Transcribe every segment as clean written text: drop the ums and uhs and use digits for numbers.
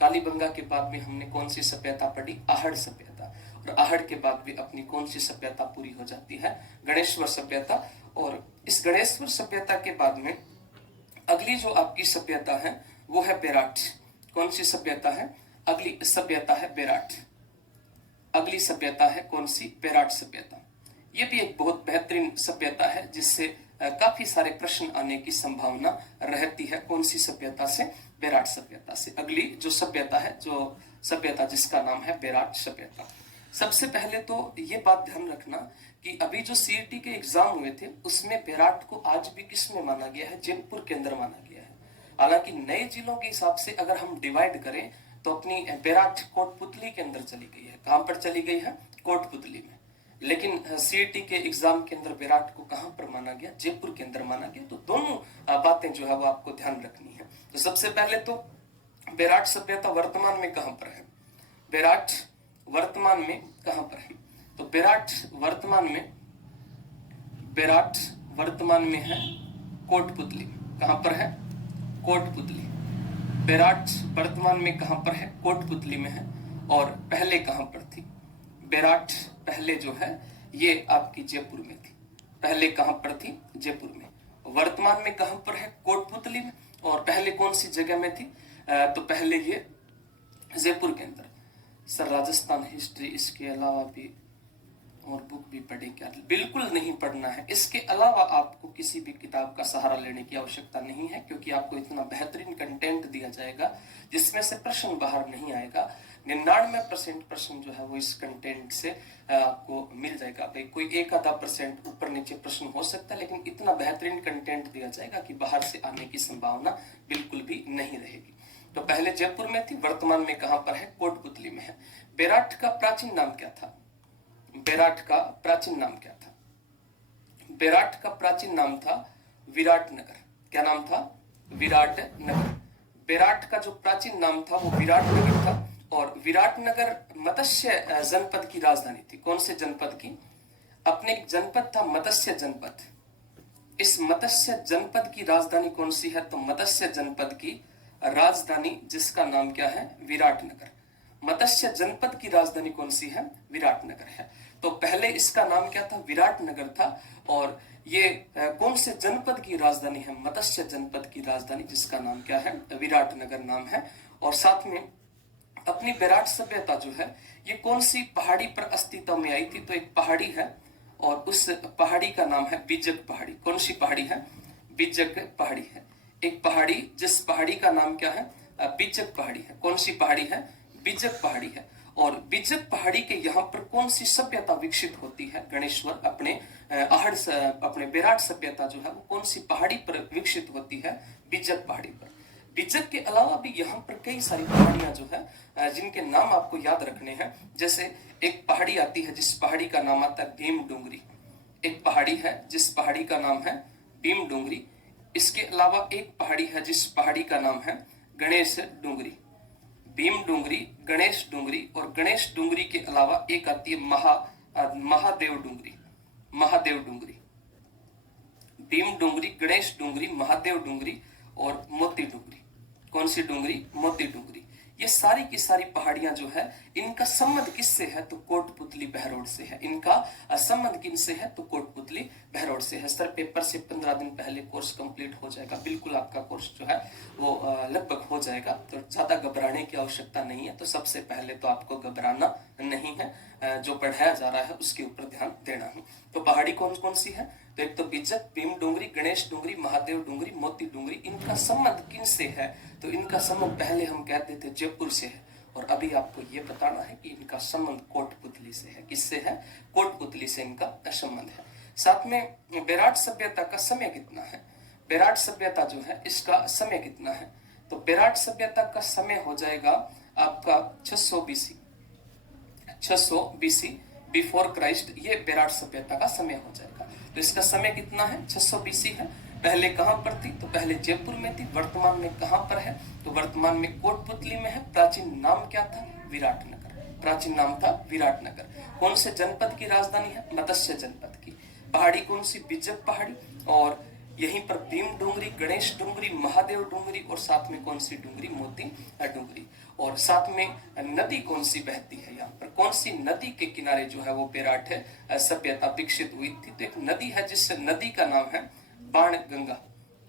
कालीबंगा के बाद में हमने कौन सी सभ्यता पढ़ी? आहड़ सभ्यता। और आहड़ के बाद भी अपनी कौन सी सभ्यता पूरी हो जाती है? गणेश्वर सभ्यता। और इस गणेश्वर सभ्यता के बाद में अगली जो आपकी सभ्यता है वो है बेराट। कौन सी सभ्यता है? अगली सभ्यता है बेराट। अगली सभ्यता है कौन सी? बेराट सभ्यता। ये भी एक बहुत बेहतरीन सभ्यता है जिससे काफी सारे प्रश्न आने की संभावना रहती है। कौन सी सभ्यता से? बेराट सभ्यता से। अगली जो सभ्यता है, जो सभ्यता जिसका नाम है बेराट सभ्यता। सबसे पहले तो ये बात ध्यान रखना कि अभी जो सीईटी के एग्जाम हुए थे उसमें बेराट को आज भी किस में माना गया है? जयपुर के अंदर माना गया है। हालांकि नए जिलों के हिसाब से अगर हम डिवाइड करें तो अपनी बेराट कोटपुतली के अंदर चली गई है। कहां पर चली गई है? कोटपुतली में। लेकिन सीईटी के एग्जाम के अंदर बेराट को कहां पर माना गया? जयपुर के अंदर माना गया। तो दोनों बातें जो है वो आपको ध्यान रखनी है। तो सबसे पहले तो बेराट सभ्यता वर्तमान में कहां पर है? बेराट वर्तमान में कहां पर है? तो बेराट वर्तमान में है कोटपुतली। कहां पर है? कोटपुतली। बेराट वर्तमान में कहां पर है? कोटपुतली में है। और पहले कहां पर थी? बेराट पहले जो है ये आपकी जयपुर में थी। पहले कहां पर थी? जयपुर में। वर्तमान में कहां पर है? कोटपुतली में। और पहले कौन सी जगह में थी? तो पहले ये जयपुर के अंदर। सर राजस्थान हिस्ट्री इसके अलावा भी और बुक भी पढ़े क्या? बिल्कुल नहीं पढ़ना है। इसके अलावा आपको किसी भी किताब का सहारा लेने की आवश्यकता नहीं है, क्योंकि आपको इतना बेहतरीन कंटेंट दिया जाएगा जिसमें से प्रश्न बाहर नहीं आएगा। 99% प्रश्न जो है वो इस कंटेंट से आपको मिल जाएगा। भाई कोई एक आधा % ऊपर नीचे प्रश्न हो सकता है, लेकिन इतना बेहतरीन कंटेंट दिया जाएगा कि बाहर से आने की संभावना बिल्कुल भी नहीं रहेगी। तो पहले जयपुर में थी, वर्तमान में कहां पर है? कोटपुतली में है। बेराट का प्राचीन नाम क्या था? बेराट का प्राचीन नाम क्या था? बेराट का प्राचीन नाम था विराटनगर। क्या नाम था? विराटनगर। बेराट का जो प्राचीन नाम था वो विराटनगर था। और विराटनगर मत्स्य जनपद की राजधानी थी। कौन से जनपद की? अपने एक जनपद था मत्स्य जनपद। इस मत्स्य जनपद की राजधानी कौन सी है? तो मत्स्य जनपद की राजधानी जिसका नाम क्या है? विराटनगर। मत्स्य जनपद की राजधानी कौन सी है? विराटनगर है। तो पहले इसका नाम क्या था? विराटनगर था। और ये कौन से जनपद की राजधानी है? मत्स्य जनपद की राजधानी जिसका नाम क्या है? विराटनगर नाम है। और साथ में अपनी बेराट सभ्यता जो है ये कौन सी पहाड़ी पर अस्तित्व में आई थी? तो एक पहाड़ी है और उस पहाड़ी का नाम है बिजक पहाड़ी। कौन सी पहाड़ी है? बिजक पहाड़ी है। एक पहाड़ी जिस पहाड़ी का नाम क्या है? बिजक पहाड़ी है। कौन सी पहाड़ी है? बिजक पहाड़ी है। और बिजक पहाड़ी के यहाँ पर कौन सी सभ्यता विकसित होती है? गणेश्वर अपने अपने बेराट सभ्यता जो है वो कौन सी पहाड़ी पर विकसित होती है? बिजक पहाड़ी पर। बिजक के अलावा भी यहाँ पर कई सारी पहाड़ियां जो है जिनके नाम आपको याद रखने हैं। जैसे एक पहाड़ी आती है जिस पहाड़ी का नाम आता है भीम डूंगरी। एक पहाड़ी है जिस पहाड़ी का नाम है भीम डूंगरी। इसके अलावा एक पहाड़ी है जिस पहाड़ी का नाम है गणेश डूंगरी। भीम डूंगरी, गणेश डूंगरी और गणेश डूंगरी के अलावा एक आती है महादेव डूंगरी। महादेव डूंगरी, भीम डूंगरी, गणेश डूंगरी, महादेव डूंगरी और मोती डूंगरी। कौन सी डूंगरी? मोती डूंगरी। ये सारी की सारी पहाड़ियां जो है इनका संबंध किससे है? तो कोटपुतली बहरोड से है। इनका संबंध किनसे है? तो कोटपुतली बहरोड से है। सर पेपर से 15 दिन पहले कोर्स कंप्लीट हो जाएगा। बिल्कुल आपका कोर्स जो है वो लगभग हो जाएगा, तो ज्यादा घबराने की आवश्यकता नहीं है। तो सबसे पहले तो आपको घबराना नहीं है, जो पढ़ाया जा रहा है उसके ऊपर ध्यान देना है। तो पहाड़ी कौन कौन सी है? तो एक तो बिजक, भीम डूंगरी, गणेश डूंगरी, महादेव डूंगरी, मोती डूंगरी। इनका संबंध किनसे है? तो इनका संबंध पहले हम कहते थे जयपुर से है, और अभी आपको ये बताना है कि इनका संबंध कोटपुतली से है। किससे है? कोटपुतली से इनका संबंध है। साथ में बेराट सभ्यता का समय कितना है? बेराट सभ्यता जो है इसका समय कितना है? तो बेराट सभ्यता का समय हो जाएगा आपका 600 बीसी। 600 बीसी बिफोर क्राइस्ट, ये बेराट सभ्यता का समय हो जाएगा। तो इसका समय कितना है? 600 बीसी है। पहले कहां पर थी? तो पहले जयपुर में थी। वर्तमान में कहां पर है? तो वर्तमान में कोटपुतली में है। प्राचीन नाम क्या था? विराटनगर। प्राचीन नाम था विराटनगर। कौन से जनपद की राजधानी है? मत्स्य जनपद की। पहाड़ी कौन सी? बिजक पहाड़ी। और यहीं पर भीम डूंगरी, गणेश डूंगरी, महादेव डूंगरी और साथ में कौन सी डूंगरी? मोती डूंगरी। और साथ में नदी कौन सी बहती है, यहाँ पर कौन सी नदी के किनारे जो है वो बेराट है सभ्यता विकसित हुई थी। तो एक नदी है जिस नदी का नाम है बाण गंगा।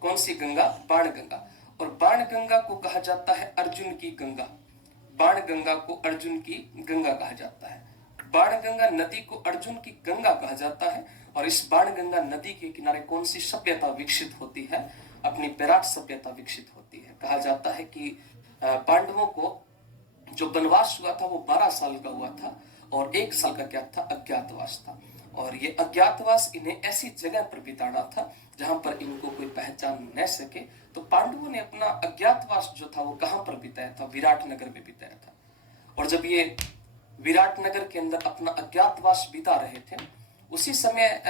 कौन सी गंगा? बाण गंगा। और बाण गंगा को कहा जाता है अर्जुन की गंगा। बाण गंगा को अर्जुन की गंगा कहा जाता है। बाण गंगा नदी को अर्जुन की गंगा कहा जाता है। और इस बाण गंगा नदी के किनारे कौन सी सभ्यता विकसित होती है? अपनी बेराट सभ्यता विकसित होती है। कहा जाता है कि पांडवों को जो वनवास हुआ था वो 12 साल का हुआ था और 1 साल का क्या था? अज्ञातवास था। और ये अज्ञातवास इन्हें ऐसी जगह पर बिताना था जहां पर इनको कोई पहचान न सके। तो पांडवों ने अपना अज्ञातवास जो था वो कहां पर बिताया था? विराट नगर में बिताया था। और जब ये विराट नगर के अंदर अपना अज्ञातवास बिता रहे थे, उसी समय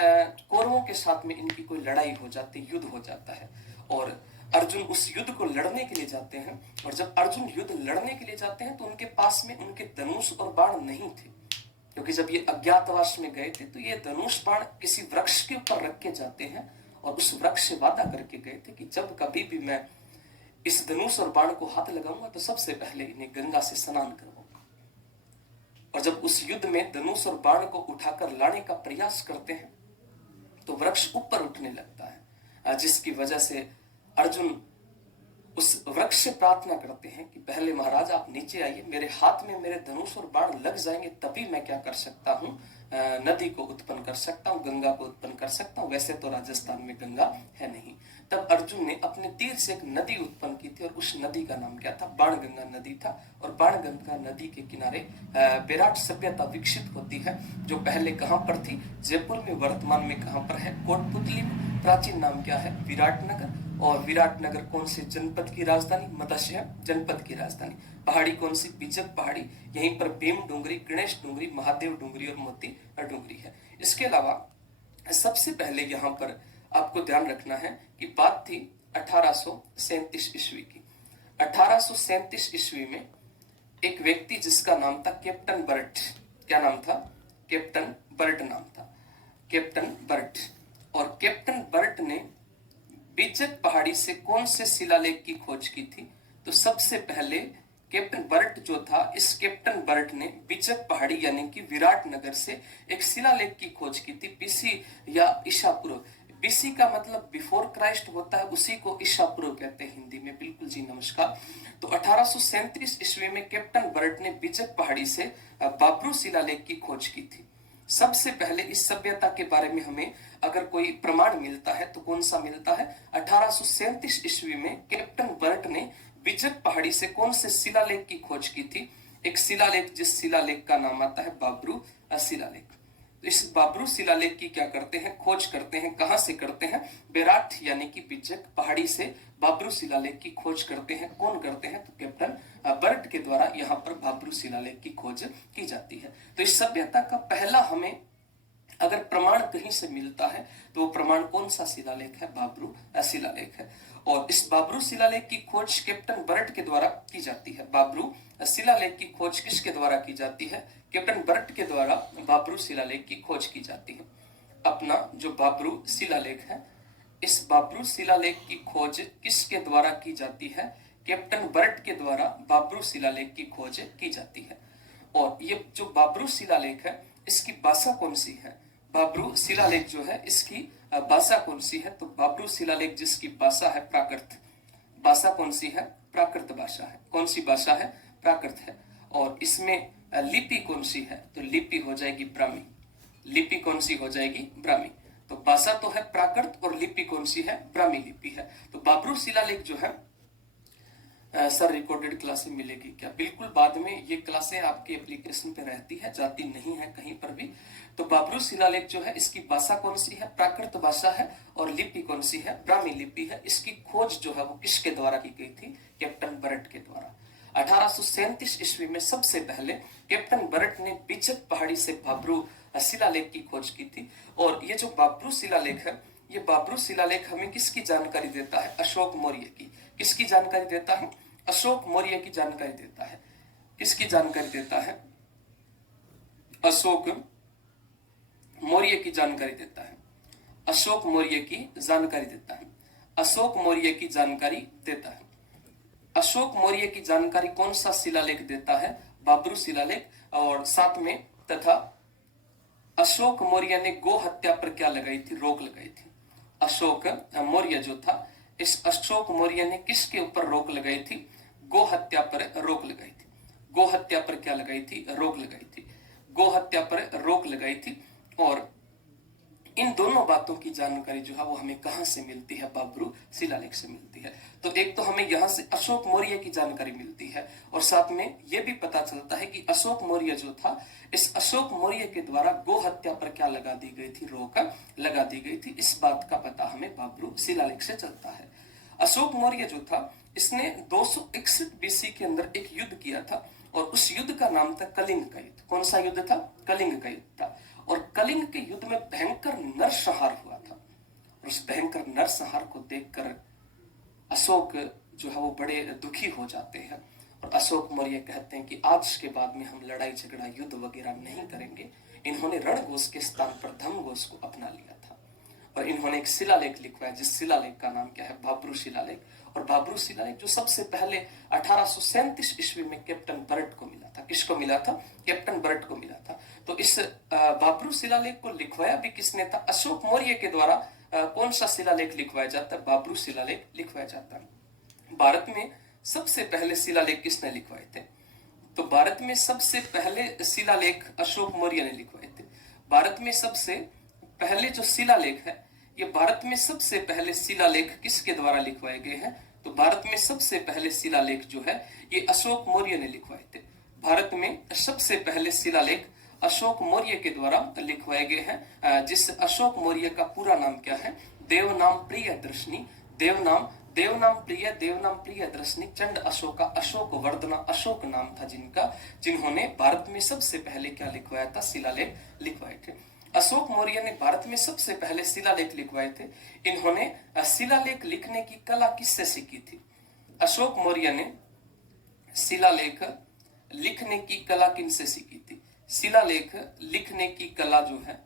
कौरवों के साथ में इनकी कोई लड़ाई हो जाती, युद्ध हो जाता है। और अर्जुन उस युद्ध को लड़ने के लिए जाते हैं। और जब अर्जुन युद्ध लड़ने के लिए जाते हैं तो उनके पास में उनके धनुष और बाण नहीं थे, क्योंकि जब ये अज्ञातवास में गए थे तो ये धनुष बाण किसी वृक्ष के ऊपर रख के जाते हैं और उस वृक्ष से वादा करके गए थे कि जब कभी भी मैं इस धनुष और बाण को हाथ लगाऊंगा तो सबसे पहले इन्हें गंगा से स्नान करवाऊंगा। और जब उस युद्ध में धनुष और बाण को उठाकर लाने का प्रयास करते हैं तो वृक्ष ऊपर उठने लगता है, जिसकी वजह से अर्जुन उस वृक्ष से प्रार्थना करते हैं कि पहले महाराज आप नीचे आइए, मेरे हाथ में मेरे धनुष और बाण लग जाएंगे तभी मैं क्या कर सकता हूँ? नदी को उत्पन्न कर सकता हूँ, गंगा को उत्पन्न कर सकता हूँ। वैसे तो राजस्थान में गंगा है नहीं। तब अर्जुन ने अपने तीर से एक नदी उत्पन्न की थी और उस नदी का नाम क्या था? बाण गंगा नदी था। और बाण गंगा नदी के किनारे बेराट सभ्यता विकसित होती है, जो पहले कहाँ पर थी? जयपुर में। वर्तमान में कहाँ पर है? कोटपुतली में। प्राचीन नाम क्या है? विराटनगर। और विराटनगर कौन से जनपद की राजधानी? मत्स्य जनपद की राजधानी। पहाड़ी कौन सी? बिजक पहाड़ी। यहीं पर भीम डूंगरी, गणेश डूंगरी, महादेव डूंगरी और मोती डूंगरी है। इसके अलावा सबसे पहले यहाँ पर आपको ध्यान रखना है कि बात थी 1837 ईस्वी की। 1837 ईस्वी में एक व्यक्ति जिसका नाम था कैप्टन बर्ट। क्या नाम था? कैप्टन बर्ट नाम था। Captain Burt. और कैप्टन बर्ट ने बिजक पहाड़ी से कौन से शिलालेख की खोज की थी? तो सबसे पहले कैप्टन बर्ट जो था, इस कैप्टन बर्ट ने बिजक पहाड़ी यानी कि विराटनगर से एक शिलालेख की खोज की थी, बीसी या ईसा पूर्व। बीसी का मतलब बिफोर क्राइस्ट होता है, उसी को ईसा पूर्व कहते हैं हिंदी में। बिल्कुल जी, नमस्कार। तो 1837 ईस्वी में कैप्टन बर्ट ने बिजक पहाड़ी से बाबरू शिलालेख की खोज की थी। सबसे पहले इस सभ्यता के बारे में हमें अगर कोई प्रमाण मिलता है तो कौन सा मिलता है? 1837 ईस्वी में कैप्टन बर्ट ने बिजक पहाड़ी से कौन से शिलालेख की खोज की थी? एक शिलालेख, जिस शिलालेख का नाम आता है बाबरू शिलालेख। तो इस बाबरू शिलालेख की क्या करते हैं? खोज करते हैं। कहां से करते हैं? बेराट यानी कि बिजक पहाड़ी से बाबरू शिलालेख की खोज करते हैं। कौन करते हैं? तो कैप्टन बर्ट के द्वारा यहाँ पर बाबरू शिलालेख की खोज की जाती है। तो इस सभ्यता का पहला हमें अगर प्रमाण कहीं से मिलता है तो वो प्रमाण कौन सा शिलालेख है? बाबरू शिलालेख है। और इस बाबरू शिलालेख की खोज कैप्टन बर्ट के द्वारा की जाती है। बाबरू शिलालेख की खोज किसके द्वारा की जाती है? कैप्टन बर्ट के द्वारा बाबरू शिलालेख की खोज की जाती है। अपना जो बाबरू शिलालेख है, इस बाबरू शिलालेख की खोज किसके द्वारा की जाती है? कैप्टन बर्ट के द्वारा बाबरू शिलालेख की खोज की जाती है। और ये जो बाबरू शिलालेख है इसकी भाषा कौन सी है? बाबरू शिलालेख जो है इसकी भाषा कौन सी है? तो बाबरू शिलालेख जिसकी भाषा है प्राकृत। भाषा कौन सी है? प्राकृत भाषा है। कौन सी भाषा है? प्राकृत है। और इसमें लिपि कौन सी है? तो लिपि हो जाएगी ब्राह्मी। लिपि कौन सी हो जाएगी? ब्राह्मी। तो भाषा तो है प्राकृत और लिपि कौन सी है? ब्राह्मी लिपि है। तो बाबरू शिलालेख जो है सर रिकॉर्डेड क्लासें मिलेगी क्या? बिल्कुल, बाद में ये क्लासें आपके एप्लीकेशन पे रहती है, जाती नहीं है कहीं पर भी। तो बाबरू शिलालेख जो है इसकी भाषा कौन सी है? प्राकृत भाषा है। और लिपि कौन सी है? ब्राह्मी लिपि है। इसकी खोज जो है वो किसके द्वारा की गई थी? कैप्टन बर्ट के द्वारा। 1837 ईस्वी में सबसे पहले कैप्टन बर्ट ने बिजक पहाड़ी से बाबरू शिलालेख की खोज की थी। और ये जो बाबरू शिलालेख है, ये बाबरू शिलालेख हमें किसकी जानकारी देता है? अशोक मौर्य की। किसकी जानकारी देता है? अशोक मौर्य की जानकारी देता है। किसकी जानकारी देता है? अशोक मौर्य की जानकारी देता है। अशोक मौर्य की जानकारी देता है। अशोक मौर्य की जानकारी देता है। अशोक मौर्य की जानकारी कौन सा शिलालेख देता है? बाबरू शिलालेख। और साथ में तथा अशोक मौर्य ने गो हत्या पर क्या लगाई थी? रोक लगाई थी। अशोक मौर्य जो था, इस अशोक मौर्य ने किसके ऊपर रोक लगाई थी? गो हत्या पर रोक लगाई थी। गो हत्या पर क्या लगाई थी? रोक लगाई थी। गो हत्या पर रोक लगाई थी। और इन दोनों बातों की जानकारी जो है वो हमें कहां से मिलती है? बाबरू शिलालेख से मिलती है। तो एक तो हमें यहां से अशोक मौर्य की जानकारी मिलती है, और साथ में यह भी पता चलता है कि अशोक मौर्य जो था, इस अशोक मौर्य के द्वारा गो हत्या पर क्या लगा दी गई थी? रोक लगा दी गई थी। इस बात का पता हमें बाबरू शिलालेख से चलता है। अशोक मौर्य जो था, इसने 261 बीसी के अंदर एक युद्ध किया था, और उस युद्ध का नाम था कलिंग का युद्ध। कौन सा युद्ध था? कलिंग का युद्ध था। और कलिंग के युद्ध में भयंकर नरसंहार हुआ था। और उस भयंकर नरसंहार को देखकर अशोक जो है वो बड़े दुखी हो जाते हैं, और अशोक मौर्य कहते हैं कि आज के बाद में हम लड़ाई झगड़ा युद्ध वगैरह नहीं करेंगे। इन्होंने रणघोष के स्थान पर धर्मघोष को अपना लिया था, और इन्होंने एक शिलालेख लिखवाया, जिस शिलालेख का नाम क्या है? बाबरू शिलालेख। और बाबरू शिलालेख जो सबसे पहले 1837 ईस्वी में कैप्टन बर्ट को मिला था। किसको मिला था? कैप्टन बर्ट को मिला था। तो इस बाबरू शिलालेख को लिखवाया भी किसने था? अशोक मौर्य के द्वारा। कौन सा शिलालेख लिखवाया जाता है? बाबरू शिलालेख लिखवाया जाता है। भारत में सबसे पहले शिलालेख किसने लिखवाए थे? तो भारत में सबसे पहले शिलालेख अशोक मौर्य ने लिखवाए थे। भारत में सबसे पहले जो शिलालेख है, ये भारत में सबसे पहले शिलालेख किसके द्वारा लिखवाए गए हैं? तो भारत में सबसे पहले शिलालेख जो है ये अशोक मौर्य ने लिखवाए थे। भारत में सबसे पहले शिलालेख अशोक मौर्य के द्वारा लिखवाए गए हैं, जिस अशोक मौर्य का पूरा नाम क्या है? देवनाम प्रियदर्शनी। देवनाम प्रियदर्शनी चंड अशोका अशोक वर्धना अशोक नाम था जिनका, जिन्होंने भारत में सबसे पहले क्या लिखवाया था? शिलालेख लिखवाए थे। अशोक मौर्य ने भारत में सबसे पहले शिलालेख लिखवाए थे। इन्होंने शिलालेख लिखने की कला किससे सीखी थी? अशोक मौर्य ने शिलालेख लिखने की कला किनसे सीखी थी? शिलालेख लिखने की कला जो है,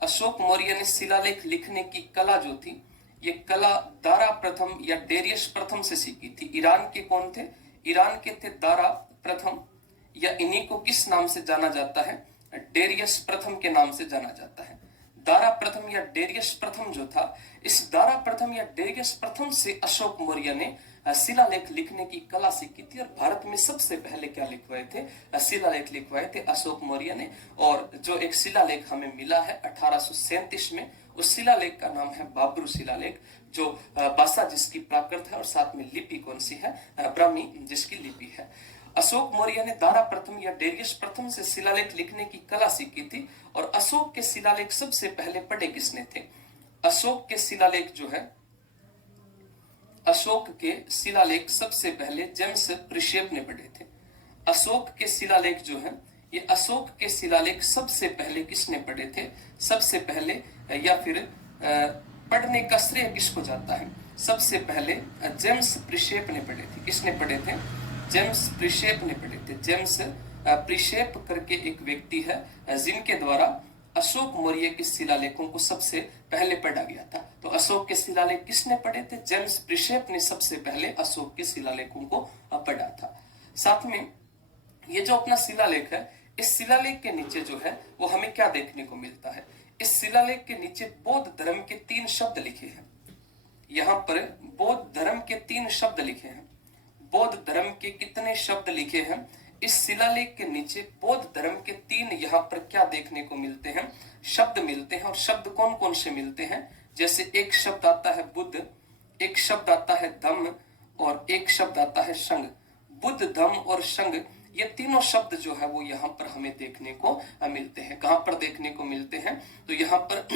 अशोक मौर्य ने शिलालेख लिखने की कला जो थी, ये कला दारा प्रथम या डेरियस प्रथम से सीखी थी। ईरान के कौन थे? ईरान के थे दारा प्रथम, या इन्हीं को किस नाम से जाना जाता है? डेरियस प्रथम के नाम से जाना जाता है। दारा प्रथम या डेरियस प्रथम जो था, इस दारा प्रथम या डेरियस प्रथम से अशोक मौर्य ने शिलालेख लिखने की कला सीखी थी। और भारत में सबसे पहले क्या लिखवाए थे? शिलालेख लिखवाए थे अशोक मौर्य ने। और जो एक शिलालेख हमें मिला है 1837 में, उस शिलालेख का नाम है बाबरू शिलालेख, जो भाषा जिसकी प्राकृत है, और साथ में लिपि कौन सी है? ब्राह्मी जिसकी लिपि है। अशोक मौर्य ने दारा प्रथम या डेरियस प्रथम से शिलालेख लिखने की कला सीखी थी। और अशोक के शिलालेख सबसे पहले पढ़े किसने थे? अशोक के शिलालेख जो है, अशोक के शिलालेख सबसे पहले जेम्स प्रिशेप ने पढ़े थे। अशोक के शिलालेख जो है, ये अशोक के शिलालेख सबसे पहले किसने पढ़े थे? सबसे पहले, या फिर पढ़ने का श्रेय किसको जाता है? सबसे पहले जेम्स प्रिशेप ने पढ़े थे। किसने पढ़े थे? जेम्स प्रिशेप ने पढ़े थे। जेम्स प्रिशेप करके एक व्यक्ति है, जिनके द्वारा अशोक मौर्य के शिलालेखों को सबसे पहले पढ़ा गया था। तो अशोक के शिलालेख किसने पढ़े थे? जेम्स प्रिशेप ने सबसे पहले अशोक के शिलालेखों को पढ़ा था। साथ में ये जो अपना शिलालेख है, इस शिलालेख के नीचे जो है वो हमें क्या देखने को मिलता है? इस शिलालेख के नीचे बौद्ध धर्म के 3 शब्द लिखे हैं। यहाँ पर बौद्ध धर्म के 3 शब्द लिखे हैं। बौद्ध धर्म के कितने शब्द लिखे हैं? इस शिलालेख के नीचे बौद्ध धर्म के 3 यहाँ पर क्या देखने को मिलते हैं? शब्द मिलते हैं। और शब्द कौन कौन से मिलते हैं? जैसे एक शब्द आता है बुद्ध, एक शब्द आता है धम्म, और एक शब्द आता है संघ। बुद्ध, धम्म और संघ, ये तीनों शब्द जो है वो यहाँ पर हमें देखने को मिलते हैं। कहाँ पर देखने को मिलते हैं? तो यहाँ पर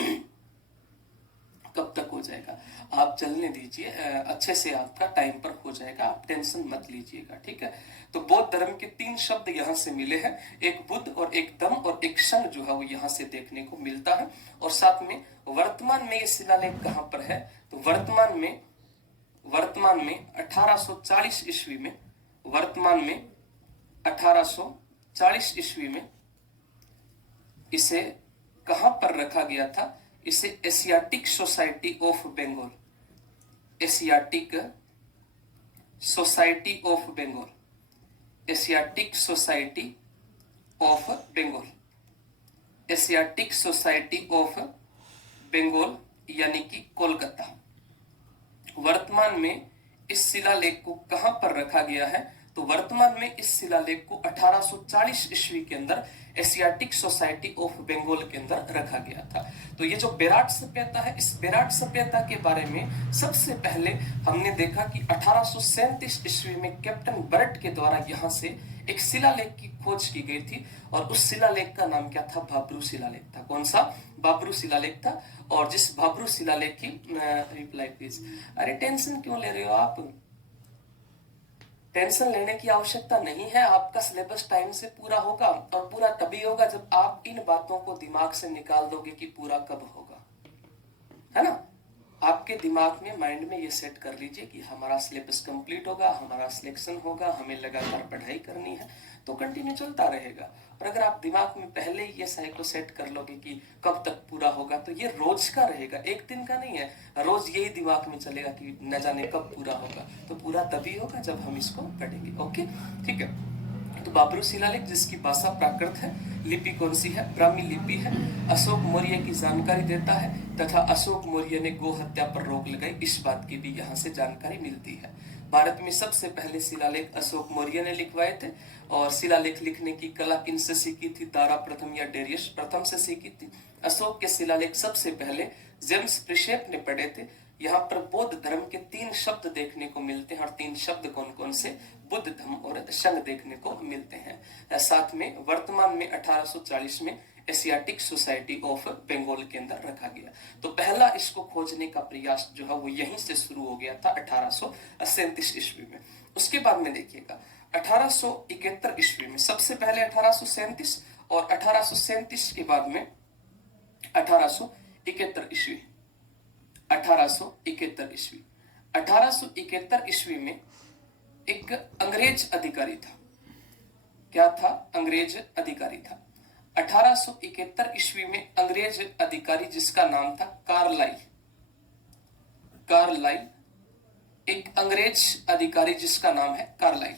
कब तक हो जाएगा? आप चलने दीजिए, अच्छे से आपका टाइम पर हो जाएगा, आप टेंशन मत लीजिएगा, ठीक है। तो बौद्ध धर्म के 3 शब्द यहाँ से मिले हैं, एक बुद्ध और एक धम्म और एक संघ जो है वो यहाँ से देखने को मिलता है। और साथ में वर्तमान में ये शिलालेख कहाँ पर है? तो वर्तमान में 1840 ईस्वी में, वर्तमान में 1840 ईस्वी में इसे कहां पर रखा गया था? इसे Asiatic Society of Bengal, Asiatic Society of Bengal, Asiatic Society of Bengal, Asiatic Society of Bengal यानी कि कोलकाता। वर्तमान में इस शिलालेख को कहां पर रखा गया है? तो वर्तमान में इस शिलालेख को 1840 ईस्वी के अंदर एशियाटिक सोसाइटी ऑफ बंगाल के अंदर रखा गया था। तो ये जो बेराट सभ्यता है, इस बेराट सभ्यता के बारे में सबसे पहले हमने देखा कि 1837 ईस्वी में कैप्टन बर्ट के द्वारा यहाँ से एक शिलालेख की खोज की गई थी और उस शिलालेख का नाम क्या था? भाब्रू शिलालेख था। कौन सा? भाब्रू शिलालेख था। और जिस भाब्रू शिलालेख की रिप्लाई प्लीज। अरे टेंशन क्यों ले रहे हो आप? टेंशन लेने की आवश्यकता नहीं है। आपका सिलेबस टाइम से पूरा होगा और पूरा तभी होगा जब आप इन बातों को दिमाग से निकाल दोगे कि पूरा कब होगा, है ना। आपके दिमाग में, माइंड में ये सेट कर लीजिए कि हमारा सिलेबस कंप्लीट होगा, हमारा सिलेक्शन होगा, हमें लगातार पढ़ाई करनी है, तो कंटिन्यू चलता रहेगा। और अगर आप दिमाग में पहले ही ये साइको सेट कर लोगे कि कब तक पूरा होगा, तो ये रोज का रहेगा, एक दिन का नहीं है। रोज यही दिमाग में चलेगा कि न जाने कब पूरा होगा। तो पूरा तभी होगा जब हम इसको पढ़ेंगे। ओके, ठीक है। तो भाब्रू शिलालेख जिसकी भाषा प्राकृत है, लिपि कौन सी है? ब्राह्मी लिपि है। अशोक मौर्य की जानकारी देता है तथा अशोक मौर्य ने गो हत्या पर रोक लगाई, इस बात की भी यहाँ से जानकारी मिलती है। भारत में सबसे पहले शिलालेख अशोक मौर्य ने लिखवाए थे। और शिलालेख लिखने की कला किनसे सीखी थी? दारा प्रथम या डेरियस प्रथम से सीखी थी। अशोक के शिलालेख सबसे पहले जेम्स प्रिशेप ने पढ़े थे। यहाँ पर बौद्ध धर्म के 3 शब्द देखने को मिलते हैं और 3 शब्द कौन कौन से? बुद्ध धम्म और संघ देखने को मिलते हैं। साथ में वर्तमान में 1840 में एशियाटिक सोसाइटी ऑफ बंगाल के अंदर रखा गया। तो पहला इसको खोजने का प्रयास जो है वो यहीं से शुरू हो गया था 1837 ईस्वी में। उसके बाद में देखिएगा 1871 ईस्वी में, सबसे पहले 1837 और 1837 के बाद में 1871 ईस्वी, 1871 ईस्वी, 1871 ईस्वी में एक अंग्रेज अधिकारी था। क्या था? अंग्रेज अधिकारी था। 1871 ईस्वी में अंग्रेज अधिकारी जिसका नाम था कार्लाइल, कार्लाइल, एक अंग्रेज अधिकारी जिसका नाम है कार्लाइल।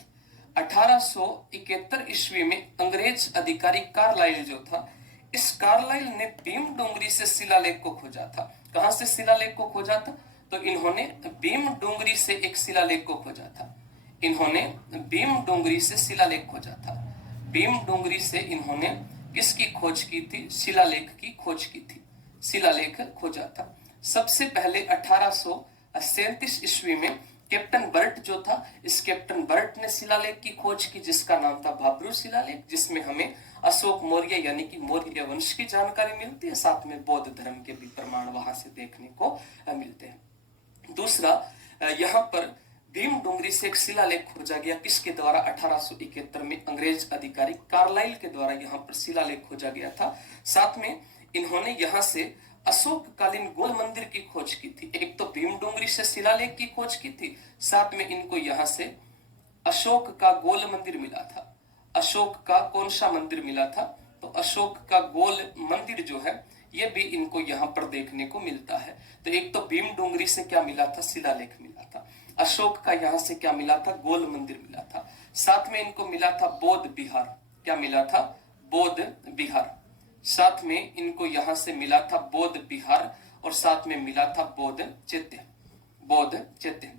1871 ईस्वी में अंग्रेज अधिकारी कार्लाइल जो था, इस कार्लाइल ने भीम डोंगरी से शिलालेख को खोजा था। कहां से शिलालेख को खोजा था? तो इन्होंने भीम डोंगरी से एक शिलालेख को खोजा था। इन्होंने भीम डोंगरी से शिलालेख खोजा था। भीम डोंगरी से इन्होंने किसकी खोज की थी? शिलालेख की खोज की थी, शिलालेख खोजा था। सबसे पहले 1837 ईस्वी में कैप्टन बर्ट जो था, इस कैप्टन बर्ट ने शिलालेख की खोज की जिसका नाम था भाब्रू शिलालेख, जिसमें हमें अशोक मौर्य यानी कि मौर्य वंश की जानकारी मिलती है, साथ में बौद्ध धर्म के भी प्रमाण वहां से देखने को मिलते हैं। दूसरा, यहाँ पर भीम डोंगरी से एक शिलालेख खोजा गया, किसके द्वारा? 1871 में अंग्रेज अधिकारी कार्लाइल के द्वारा यहाँ पर शिलालेख खोजा गया था। साथ में इन्होंने यहाँ से अशोक कालीन गोल मंदिर की खोज की थी। एक तो भीम डोंगरी से शिलालेख की खोज की थी, साथ में इनको यहाँ से अशोक का गोल मंदिर मिला था। अशोक का कौन सा मंदिर मिला था? तो अशोक का गोल मंदिर जो है ये भी इनको यहाँ पर देखने को मिलता है। तो एक तो भीम डोंगरी से क्या मिला था? शिलालेख मिला था। अशोक का यहाँ से क्या मिला था? गोल मंदिर मिला था। साथ में इनको मिला था बौद्ध विहार। क्या मिला था? बौद्ध विहार। साथ में इनको यहाँ से मिला था बौद्ध विहार और साथ में मिला था बौद्ध चैत्य, बौद्ध चैत्य।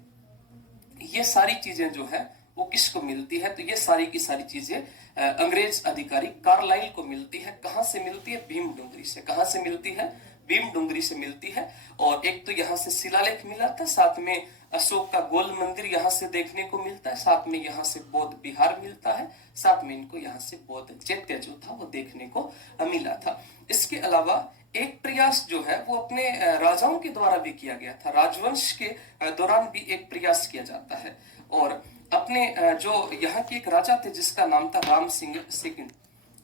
ये सारी चीजें जो है वो किसको मिलती है? तो ये सारी की सारी चीजें अंग्रेज अधिकारी कार्लाइल को मिलती है। कहां से मिलती है? भीम डोंगरी से। कहां से मिलती है? भीम डोंगरी से मिलती है। और एक तो यहाँ से शिलालेख मिला था, साथ में अशोक का गोल मंदिर यहाँ से देखने को मिलता है, साथ में यहाँ से बौद्ध विहार मिलता है, साथ में इनको यहाँ से बौद्ध चैत्य जो था वो देखने को मिला था। इसके अलावा एक प्रयास जो है वो अपने राजाओं के द्वारा भी किया गया था। राजवंश के दौरान भी एक प्रयास किया जाता है। और अपने जो यहाँ के एक राजा थे जिसका नाम था राम सिंह सेकंड,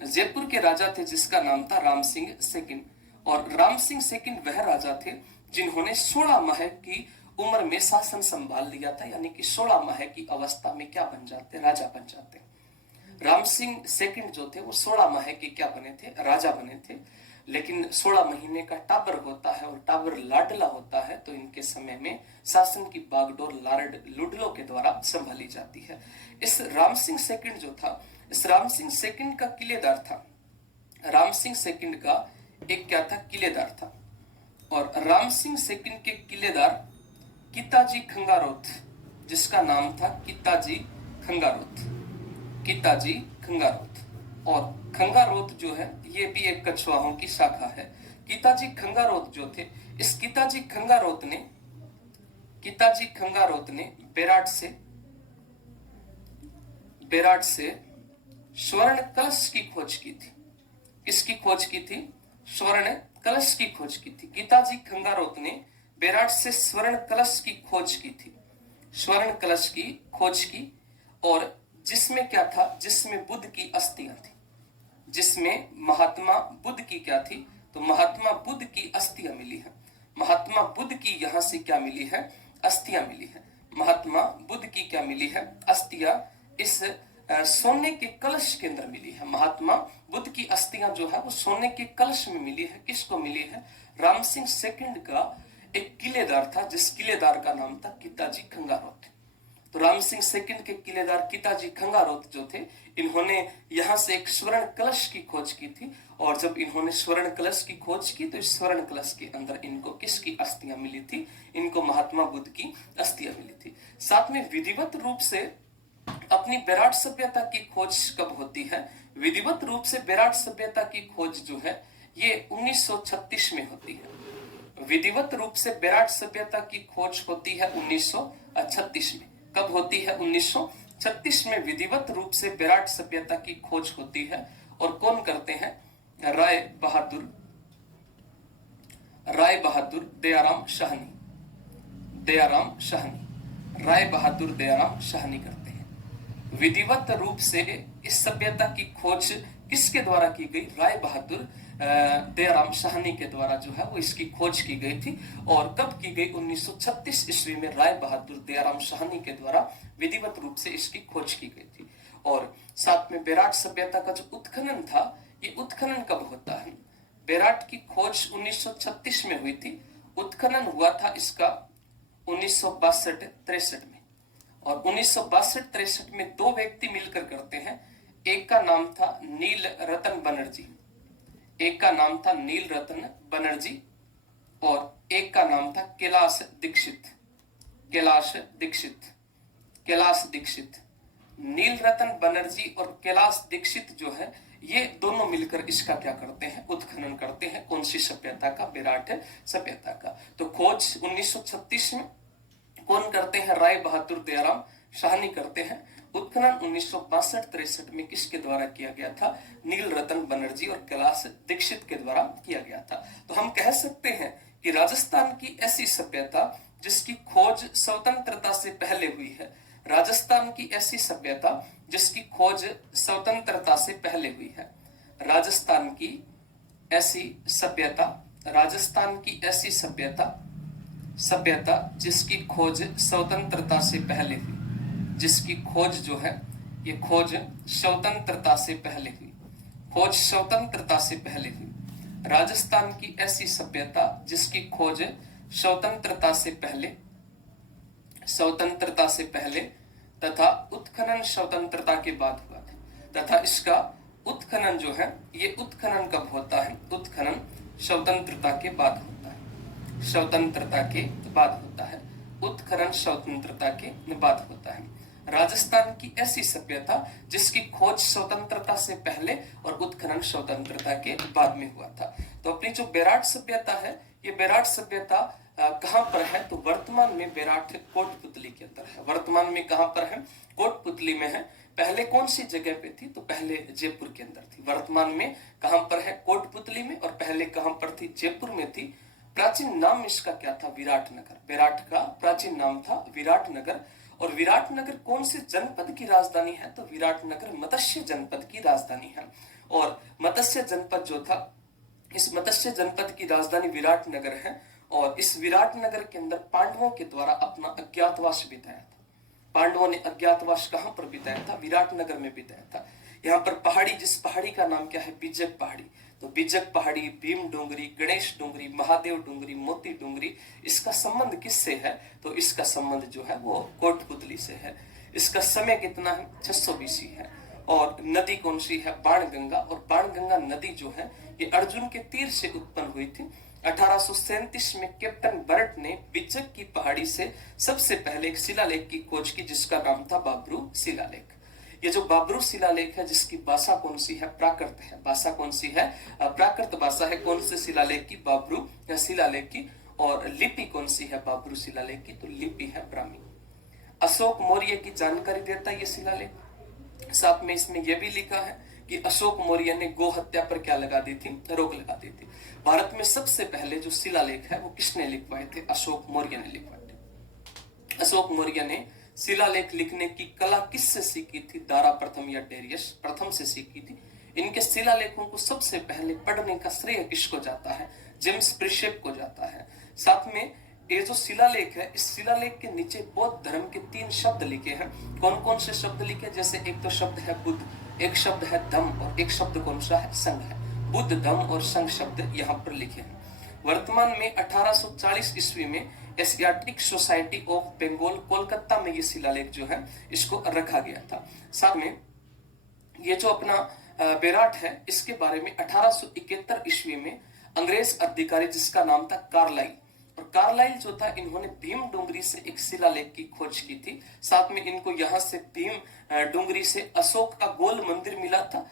जयपुर के राजा थे जिसका नाम था राम सिंह सेकंड। और राम सिंह सेकंड वह राजा थे जिन्होंने 16 माह की उम्र में शासन संभाल लिया था, यानी कि 16 माह की अवस्था में क्या बन जाते? राजा बन जाते। राम सिंह सेकंड जो थे वो 16 माह के क्या बने थे? राजा बने थे। लेकिन 16 महीने का टाबर होता है और टाबर लाडला होता है, तो इनके समय में शासन की बागडोर लॉर्ड लुडलो के द्वारा संभाली जाती है। इस राम सिंह सेकंड जो था, इस राम सिंह सेकंड का किलेदार था, राम सिंह सेकंड का एक क्या था, किलेदार था। और राम सिंह सेकंड के किलेदार किताजी खंगारोत, जिसका नाम था किताजी खंगारोत, किताजी खंगारोत। और खंगारोत जो है ये भी एक कछवाहों की शाखा है। किताजी खंगारोत जो थे, इस किताजी खंगारोत ने बेराट से स्वर्ण कलश की खोज की थी। किसकी खोज की थी? स्वर्ण कलश की खोज की थी। किताजी खंगारोत ने बेराट से स्वर्ण कलश की खोज की थी, स्वर्ण कलश की खोज की। और जिसमें क्या था? जिसमें बुद्ध की अस्थियां थी, जिसमें महात्मा बुद्ध की क्या थी? तो महात्मा बुद्ध की अस्थियां मिली है। महात्मा बुद्ध की यहां से क्या मिली है? अस्थियां मिली है। महात्मा बुद्ध की क्या मिली है? अस्थियां इस सोने के कलश के अंदर मिली है। महात्मा बुद्ध की अस्थियां जो है वो सोने के कलश में मिली है। किसको मिली है? राम सिंह सेकंड का एक किलेदार था, जिस किलेदार का नाम था किताजी खंगारोत। तो राम सिंह सेकंड के किलेदार किताजी खंगारोत जो थे, इन्होंने यहां से एक स्वर्ण कलश की खोज की थी। और जब इन्होंने स्वर्ण कलश की खोज की तो इस स्वर्ण कलश के अंदर इनको किसकी अस्थियां मिली थी? इनको महात्मा बुद्ध की अस्थियां मिली थी। साथ में विधिवत रूप से अपनी बेराट सभ्यता की खोज कब होती है? विधिवत रूप से बेराट सभ्यता की खोज जो है ये 1936 में होती है। विधिवत रूप से बेराट सभ्यता की खोज होती है 1936 में। कब होती है? 1936 में विधिवत रूप से बेराट सभ्यता की खोज होती है। और कौन करते हैं? राय बहादुर दयाराम शाहनी, राय बहादुर दयाराम शाहनी करते हैं। विधिवत रूप से इस सभ्यता की खोज किसके द्वारा की गई? राय बहादुर दयाराम शाहनी के द्वारा जो है वो इसकी खोज की गई थी। और कब की गई? 1936 ईस्वी में राय बहादुर दयाराम शाहनी के द्वारा विधिवत रूप से इसकी खोज की गई थी। और साथ में बेराट सभ्यता का जो उत्खनन था, ये उत्खनन कब होता है? बेराट की खोज 1936 में हुई थी, उत्खनन हुआ था इसका 1962-63 में। और 1962-63 में दो व्यक्ति मिलकर करते हैं। एक का नाम था नील रतन बनर्जी, और एक का नाम था कैलाश दीक्षित। नील रतन बनर्जी और कैलाश दीक्षित जो है, ये दोनों मिलकर इसका क्या करते हैं? उत्खनन करते हैं। कौन सी सभ्यता का? बेराट सभ्यता का। तो खोज 1936 में कौन करते हैं? राय बहादुर दयाराम शाहनी करते हैं। उत्खनन 1962-63 में किसके द्वारा किया गया था? नील रतन बनर्जी और कैलाश दीक्षित के द्वारा किया गया था। तो हम कह सकते हैं कि राजस्थान की ऐसी सभ्यता जिसकी खोज स्वतंत्रता से पहले हुई है, राजस्थान की ऐसी सभ्यता जिसकी खोज स्वतंत्रता से पहले हुई है, राजस्थान की ऐसी सभ्यता जिसकी खोज स्वतंत्रता से पहले हुई, जिसकी खोज जो है ये खोज स्वतंत्रता से पहले हुई, राजस्थान की ऐसी सभ्यता जिसकी खोज स्वतंत्रता से पहले तथा उत्खनन स्वतंत्रता के बाद हुआ था। तथा इसका उत्खनन जो है, ये उत्खनन कब होता है? उत्खनन स्वतंत्रता के बाद होता है, उत्खनन स्वतंत्रता के बाद होता है। राजस्थान की ऐसी सभ्यता जिसकी खोज स्वतंत्रता से पहले और उत्खनन स्वतंत्रता के बाद में हुआ था। तो अपनी जो बेराट सभ्यता है, ये बेराट सभ्यता कहां पर है? तो वर्तमान में बेराट कोटपुतली के अंदर है। वर्तमान में कहां पर है? कोटपुतली में है। पहले कौन सी जगह पे थी? तो पहले जयपुर के अंदर थी। वर्तमान में कहां पर है? कोटपुतली में। और पहले कहां पर थी? जयपुर में थी। प्राचीन नाम इसका क्या था? विराटनगर। बेराट का प्राचीन नाम था विराटनगर। और विराटनगर कौन से जनपद की राजधानी है? तो विराटनगर मत्स्य जनपद की राजधानी है। और मत्स्य जनपद जो था, इस मत्स्य जनपद की राजधानी विराटनगर है। और इस विराटनगर के अंदर पांडवों के द्वारा अपना अज्ञातवास बिताया था। पांडवों ने अज्ञातवास कहां पर बिताया था? विराटनगर में बिताया था। यहाँ पर पहाड़ी, जिस पहाड़ी का नाम क्या है? बिजक पहाड़ी। तो बिजक पहाड़ी, भीम डोंगरी, गणेश डोंगरी, महादेव डोंगरी, मोती डोंगरी, इसका संबंध किससे है? तो इसका संबंध जो है वो कोटपुतली से है। इसका समय कितना है? 600 BC है। और नदी कौन सी है? बाणगंगा। और बाणगंगा नदी जो है ये अर्जुन के तीर से उत्पन्न हुई थी। 1837 में कैप्टन बर्ट ने बिजक की पहाड़ी से सबसे पहले एक शिलालेख की खोज की जिसका नाम था बाबरू शिलालेख। ये जो बाबरू शिलालेख है जिसकी भाषा कौन सी है? प्राकृत है। भाषा कौन सी है? प्राकृत भाषा है। कौन से शिलालेख की? बाबरू या शिलालेख की। और लिपि कौन सी है बाबरू शिलालेख की? तो लिपि है ब्राह्मी। अशोक मौर्य की जानकारी देता है ये शिलालेख। साथ में इसमें यह भी लिखा है कि अशोक मौर्य ने गो हत्या पर क्या लगा दी थी? रोक लगा दी थी। भारत में सबसे पहले जो शिलालेख है वो किसने लिखवाए थे? अशोक मौर्य ने लिखवाए थे। अशोक मौर्य ने शिलालेख लिखने की कला किससे सीखी थी? दारा प्रथम या डेरियस प्रथम से सीखी थी। इनके शिलालेखों को सबसे पहले पढ़ने का श्रेय किसको जाता है? जेम्स प्रिशेप को जाता है। साथ में ये जो शिलालेख है इस शिलालेख के नीचे बौद्ध धर्म के 3 शब्द लिखे हैं। कौन कौन से शब्द लिखे? जैसे एक तो शब्द है बुद्ध, एक शब्द है धम और एक शब्द कौन सा है? संघ है। बुद्ध, धम और संघ शब्द यहाँ पर लिखे हैं। वर्तमान में 1840 ईस्वी में Asiatic Society of Bengal Kolkata में ये शिलालेख जो है इसको रखा गया था। साथ में ये जो अपना बेराट है इसके बारे में 1871 ईस्वी में अंग्रेज अधिकारी जिसका नाम था कार्लाइल, और कार्लाइल जो था इन्होंने भीम डोंगरी से एक शिलालेख की खोज की थी। साथ में इनको यहाँ से भीम डोंगरी से अशोक का गोल मंदिर मिला था।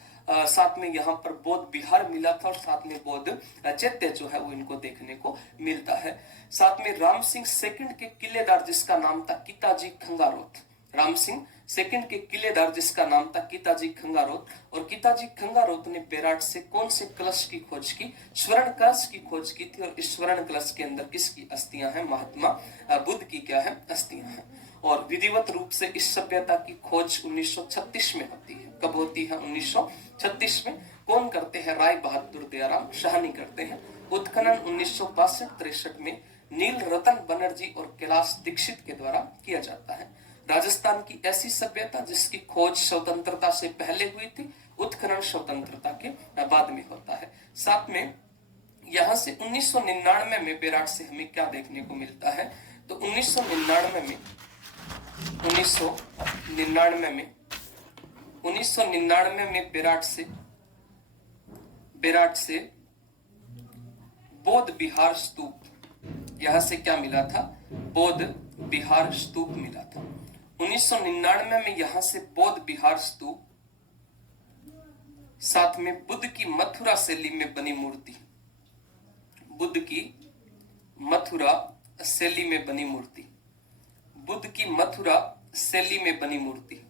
साथ में यहाँ पर बौद्ध विहार मिला था और साथ में बौद्ध चैत्य जो है वो इनको देखने को मिलता है। साथ में राम सिंह सेकंड के किलेदार जिसका नाम था किताजी खंगारोत, राम सिंह सेकंड के किलेदार जिसका नाम था किताजी खंगारोत, और किताजी खंगारोत ने बेराट से कौन से कलश की खोज की? स्वर्ण कलश की खोज की थी। और इस स्वर्ण कलश के अंदर किसकी अस्थियां हैं? महात्मा बुद्ध की क्या है? अस्थियां हैं। और विधिवत रूप से इस सभ्यता की खोज 1936 में होती है। कब होती है? 1936 में। कौन करते हैं? राय बहादुर दयाराम शाहनी करते हैं। उत्खनन 1962-63 में नील रतन बनर्जी और कैलाश दीक्षित के द्वारा किया जाता है। राजस्थान की ऐसी सभ्यता जिसकी खोज स्वतंत्रता से पहले हुई थी, उत्खनन स्वतंत्रता के बाद में होता है। साथ में यहां से 1999 में बेराट से हमें क्या देखने को मिलता है? तो 1999 में बेराट से बौद्ध विहार स्तूप, यहां से क्या मिला था? बौद्ध विहार स्तूप मिला था। 1999 में यहां से बौद्ध विहार स्तूप, साथ में बुद्ध की मथुरा शैली में बनी मूर्ति, बुद्ध की मथुरा शैली में बनी मूर्ति, बुद्ध की मथुरा शैली में बनी मूर्ति,